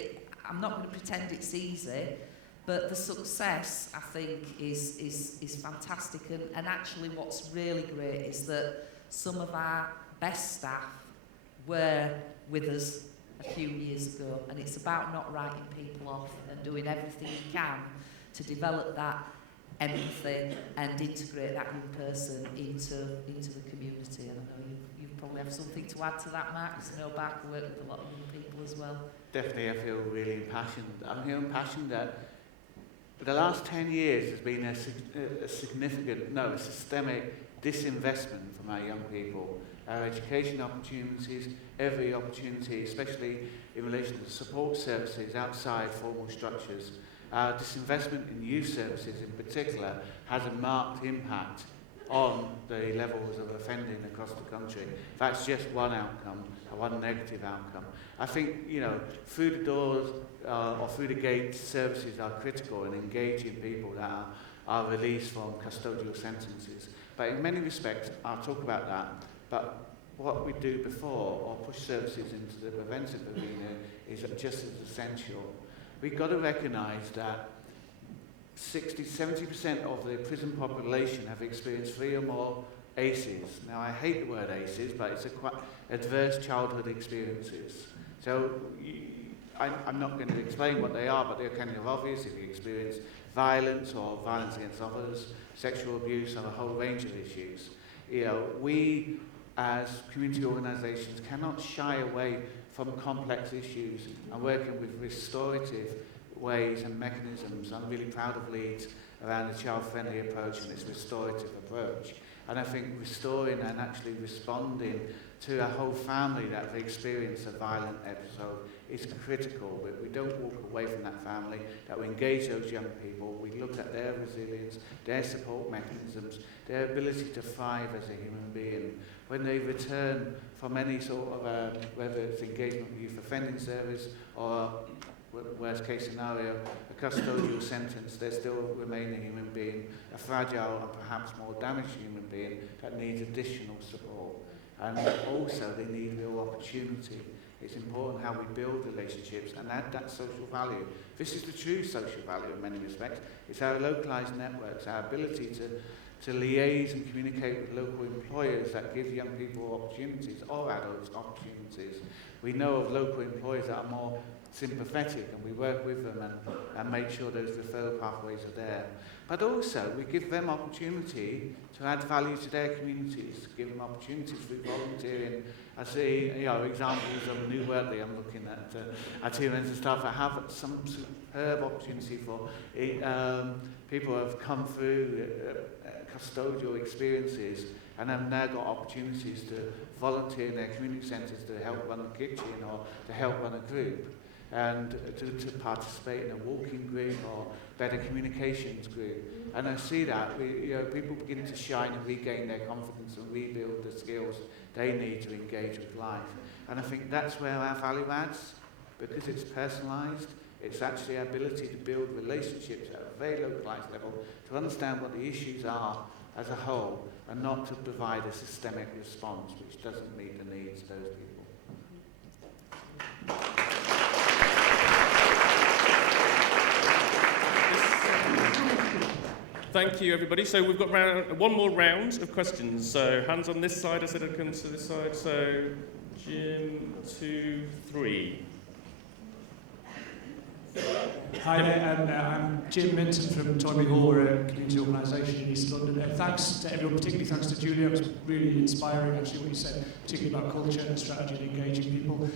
I'm not going to pretend it's easy. But the success, I think, is fantastic. And actually what's really great is that some of our best staff were with us a few years ago. And it's about not writing people off and doing everything you can to develop that empathy and integrate that young person into the community. And I know you probably have something to add to that, Mark, because I know Barker worked with a lot of young people as well. Definitely, I feel really impassioned. I'm here impassioned that the last 10 years has been a systemic disinvestment from our young people. Our education opportunities, every opportunity, especially in relation to support services outside formal structures, disinvestment in youth services in particular has a marked impact on the levels of offending across the country. That's just one outcome, one negative outcome. I think, you know, through the doors or through the gate services are critical in engaging people that are released from custodial sentences. But in many respects, I'll talk about that, but what we do before or push services into the preventive arena is just as essential. We've got to recognise that 60-70% of the prison population have experienced 3 or more ACEs. Now, I hate the word ACEs, but it's quite adverse childhood experiences. So I'm not going to explain what they are, but they're kind of obvious. If you experience violence or violence against others, sexual abuse, and a whole range of issues, you know, we as community organisations cannot shy away from complex issues and working with restorative ways and mechanisms. I'm really proud of Leeds around the child-friendly approach and its restorative approach. And I think restoring and actually responding to a whole family that have experienced a violent episode is critical. We don't walk away from that family, that we engage those young people, we look at their resilience, their support mechanisms, their ability to thrive as a human being. When they return from any sort of, whether it's engagement with youth offending service or worst case scenario, a custodial sentence, they still remain a human being, a fragile and perhaps more damaged human being that needs additional support. And also they need real opportunity. It's important how we build relationships and add that social value. This is the true social value in many respects. It's our localised networks, our ability to liaise and communicate with local employers that give young people opportunities, or adults opportunities. We know of local employers that are more sympathetic, and we work with them and make sure those referral pathways are there. But also, we give them opportunity to add value to their communities, give them opportunities through volunteering. I see, you know, examples of New Wortley. I'm looking at our team members and staff that have some superb opportunity for people who have come through custodial experiences and have now got opportunities to volunteer in their community centres to help run a kitchen or to help run a group, and to participate in a walking group or better communications group. And I see that people begin to shine and regain their confidence and rebuild the skills they need to engage with life. And I think that's where our value adds, because it's personalised. It's actually our ability to build relationships at a very localised level, to understand what the issues are as a whole, and not to provide a systemic response which doesn't meet the needs of those people. Thank you, everybody. So we've got one more round of questions. So hands on this side instead of coming to this side. So Jim, 2, 3. Hi there, I'm Jim Minton from Toynbee Hall. We're a community organisation in East London. Thanks to everyone, particularly thanks to Julia. It was really inspiring, actually, what you said, particularly about culture and strategy and engaging people.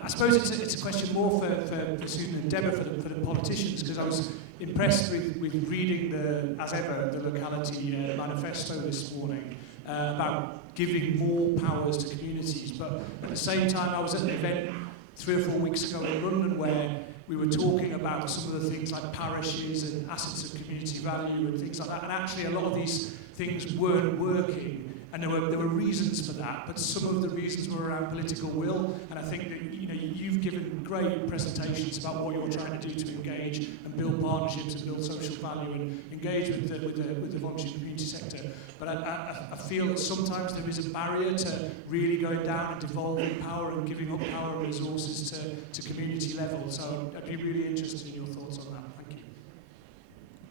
I suppose it's a question more for Susan and Debra, for the politicians, because I was impressed with reading, as ever, the Locality manifesto this morning about giving more powers to communities. But at the same time, I was at an event 3 or 4 weeks ago in London where we were talking about some of the things like parishes and assets of community value and things like that. And actually, a lot of these things weren't working, and there were reasons for that. But some of the reasons were around political will. And I think that you've given great presentations about what you're trying to do to engage and build partnerships and build social value and engage with the voluntary community sector. But I feel that sometimes there is a barrier to really going down and devolving power and giving up power and resources to community level. So I'd be really interested in your thoughts on that. Thank you.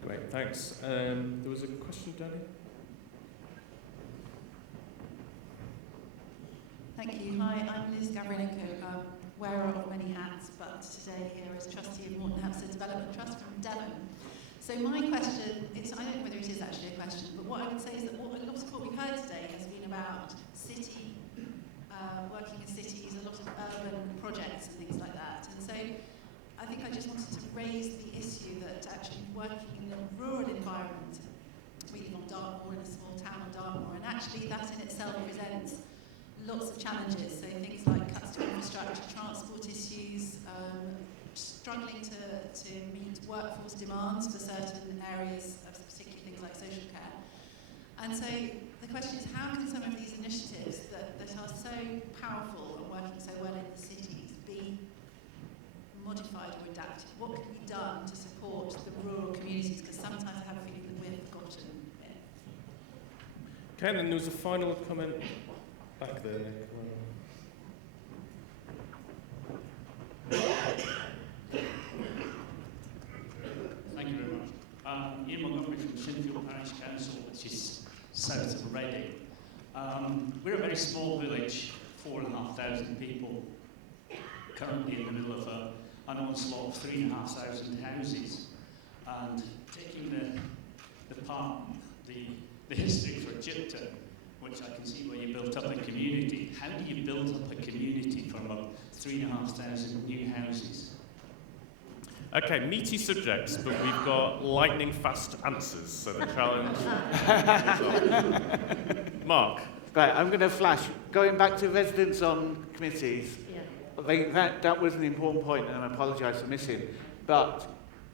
Great, thanks. There was a question, Danny? Thank you. Hi, I'm Liz Gavrilenko, wearer of many hats, but today here as trustee of Morton Hampstead Development Trust from Devon. So my question is, I don't know whether it is actually a question, but what I would say is that a lot of what we've heard today has been about city, working in cities, a lot of urban projects and things like that. And so I think I just wanted to raise the issue that actually working in a rural environment, we live on Dartmoor, in a small town of Dartmoor, and actually that in itself presents lots of challenges, so things like cuts to infrastructure, transport issues, struggling to meet workforce demands for certain areas, of particularly things like social care. And so the question is, how can some of these initiatives that are so powerful and working so well in the cities be modified or adapted? What can be done to support the rural communities? Because sometimes I have a feeling that we're forgotten. Okay, and then there was a final comment back there, Nick. Thank you very much. Ian Montgomery from Shinfield Parish Council, which is south of Reading. We're a very small village, 4,500 people, currently in the middle of an onslaught of 3,500 houses. And taking the history for GIPSIL, which I can see where you built up a community, how do you build up a community from 3,500 new houses? Okay, meaty subjects, but we've got lightning fast answers, so the challenge is on. Mark. Right, I'm going to flash. Going back to residents on committees, I think that was an important point, and I apologise for missing. But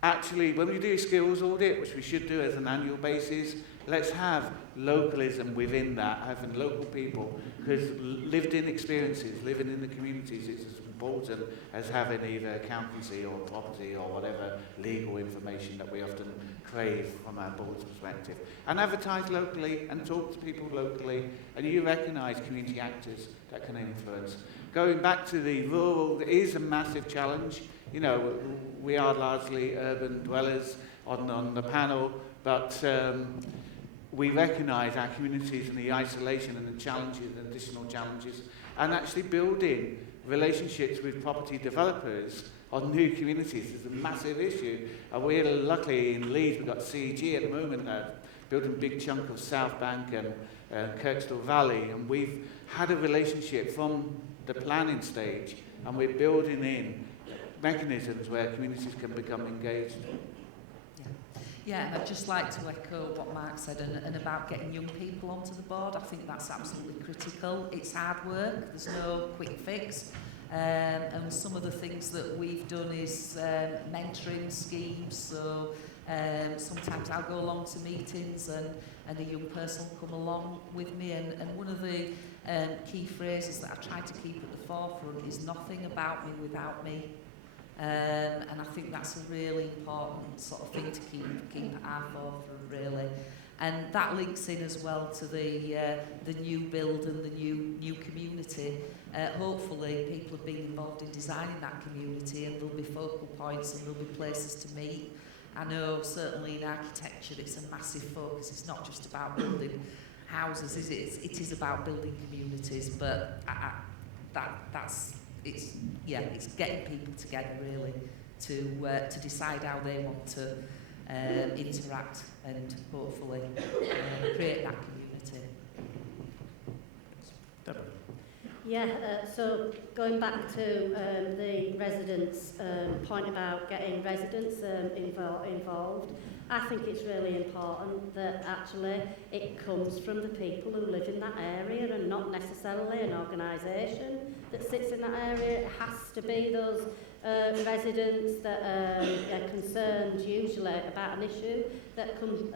actually, when we do a skills audit, which we should do as an annual basis, let's have localism within that, having local people, because lived-in experiences, living in the communities is as important as having either accountancy or property or whatever legal information that we often crave from our board's perspective. And advertise locally and talk to people locally, and you recognise community actors that can influence. Going back to the rural, it is a massive challenge. You know, we are largely urban dwellers on the panel, but we recognise our communities and the isolation and the challenges, and additional challenges, and actually building relationships with property developers on new communities is a massive issue. And we're lucky in Leeds, we've got CG at the moment, building a big chunk of South Bank and Kirkstall Valley, and we've had a relationship from the planning stage, and we're building in mechanisms where communities can become engaged. Yeah, and I'd just like to echo what Mark said and about getting young people onto the board. I think that's absolutely critical. It's hard work, there's no quick fix. And some of the things that we've done is mentoring schemes. So sometimes I'll go along to meetings and a young person will come along with me. And one of the key phrases that I try to keep at the forefront is nothing about me without me. And I think that's a really important sort of thing to keep at our forefront, really. And that links in as well to the new build and the new community. Hopefully people have been involved in designing that community, and there'll be focal points and there'll be places to meet. I know certainly in architecture it's a massive focus. It's not just about building houses, is it? It is about building communities, but it's getting people together really to decide how they want to interact and hopefully create that community. Debra. Yeah, so going back to the residents' point about getting residents involved, I think it's really important that actually it comes from the people who live in that area and not necessarily an organisation that sits in that area. It has to be those residents that are concerned usually about an issue that come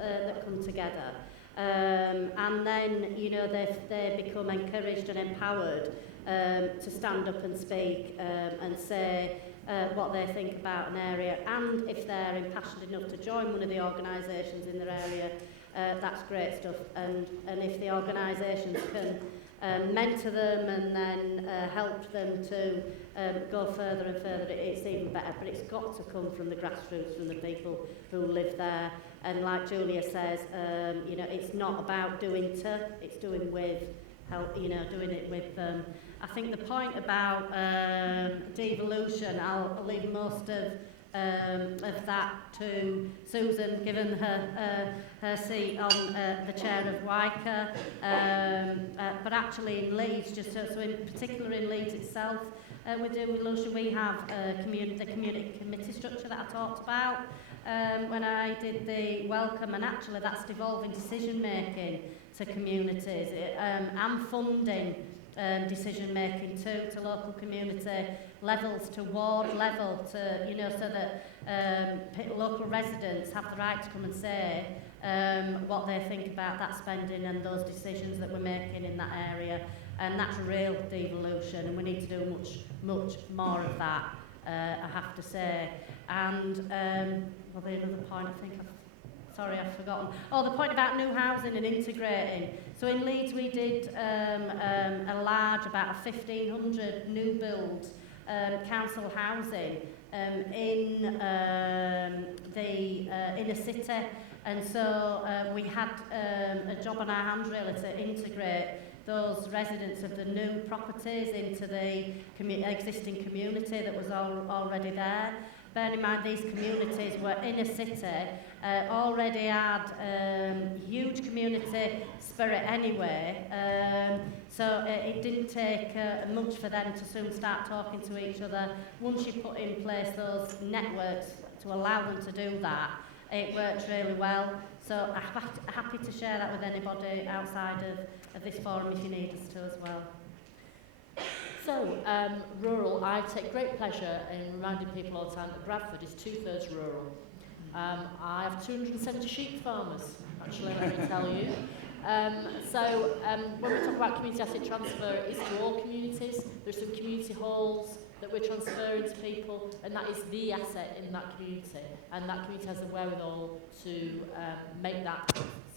together. And then, you know, they become encouraged and empowered to stand up and speak and say what they think about an area, and if they're impassioned enough to join one of the organisations in their area, that's great stuff. And if the organisations can mentor them and then help them to go further and further, it's even better. But it's got to come from the grassroots, from the people who live there. And like Julia says, you know, it's not about doing to, it's doing with, help, you know, doing it with them. I think the point about devolution, I'll leave most of that to Susan, given her seat on the chair of WICA. But actually in Leeds, just so in particular in Leeds itself, with devolution we have the community committee structure that I talked about when I did the welcome, and actually that's devolving decision making to communities and funding decision making to local community levels, to ward level, to, you know, so that local residents have the right to come and say what they think about that spending and those decisions that we're making in that area. And that's a real devolution, and we need to do much more of that, I have to say. And probably another point, I think I've forgotten. Oh, the point about new housing and integrating. So in Leeds we did a large, about 1,500 new build council housing in the inner city. And so we had a job on our hands really to integrate those residents of the new properties into the existing community that was already there. Bearing in mind these communities were inner city, already had huge community spirit anyway, so it didn't take much for them to soon start talking to each other. Once you put in place those networks to allow them to do that, it works really well. So I'm happy to share that with anybody outside of this forum if you need us to as well. So, rural, I take great pleasure in reminding people all the time that Bradford is 2/3 rural. I have 270 sheep farmers, actually, let me tell you. When we talk about community asset transfer, it's to all communities. There's some community halls that we're transferring to people, and that is the asset in that community. And that community has the wherewithal to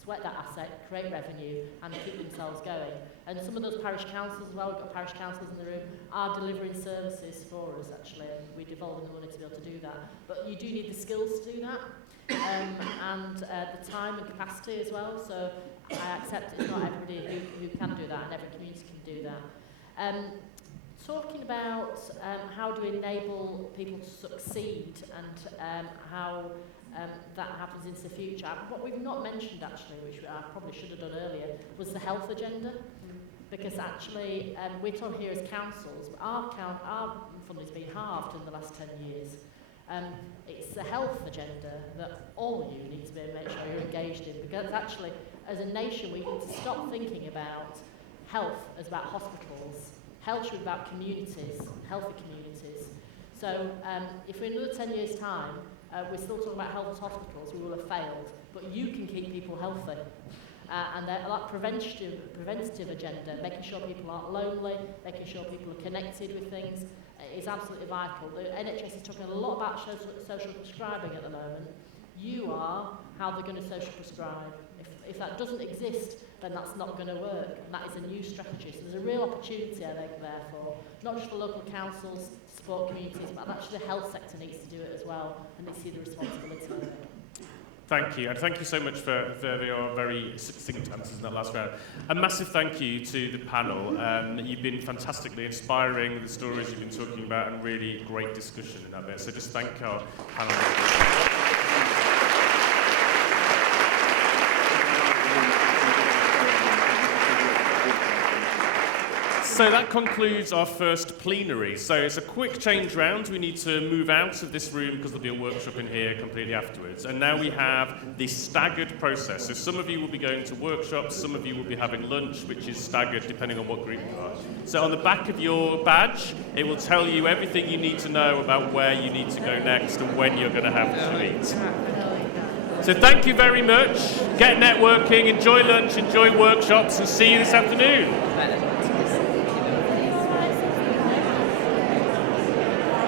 sweat that asset, create revenue, and keep themselves going. And some of those parish councils as well, we've got parish councils in the room, are delivering services for us actually, and we're devolving the money to be able to do that. But you do need the skills to do that, and the time and capacity as well. So I accept it's not everybody who can do that, and every community can do that. Talking about how do we enable people to succeed and how that happens into the future. What we've not mentioned actually, which I probably should have done earlier, was the health agenda. Because actually, we're told here as councils, our funding's been halved in the last 10 years. It's the health agenda that all of you need to make sure you're engaged in. Because actually, as a nation, we need to stop thinking about health as about hospitals. Health should be about communities, healthy communities. So if in another 10 years' time, we're still talking about health hospitals, we will have failed. But you can keep people healthy. And that preventative agenda, making sure people aren't lonely, making sure people are connected with things, is absolutely vital. The NHS is talking a lot about social prescribing at the moment. You are how they're going to social prescribe. If that doesn't exist, then that's not going to work. And that is a new strategy. So there's a real opportunity, I think, therefore, not just for local councils to support communities, but actually the health sector needs to do it as well, and they see the responsibility of it. Thank you, and thank you so much for your very succinct answers in that last round. A massive thank you to the panel. You've been fantastically inspiring with the stories you've been talking about, and really great discussion in that bit. So just thank our panel. So that concludes our first plenary. So it's a quick change round. We need to move out of this room because there'll be a workshop in here completely afterwards. And now we have the staggered process. So some of you will be going to workshops, some of you will be having lunch, which is staggered depending on what group you are. So on the back of your badge, it will tell you everything you need to know about where you need to go next and when you're going to have to eat. So thank you very much. Get networking, enjoy lunch, enjoy workshops, and see you this afternoon.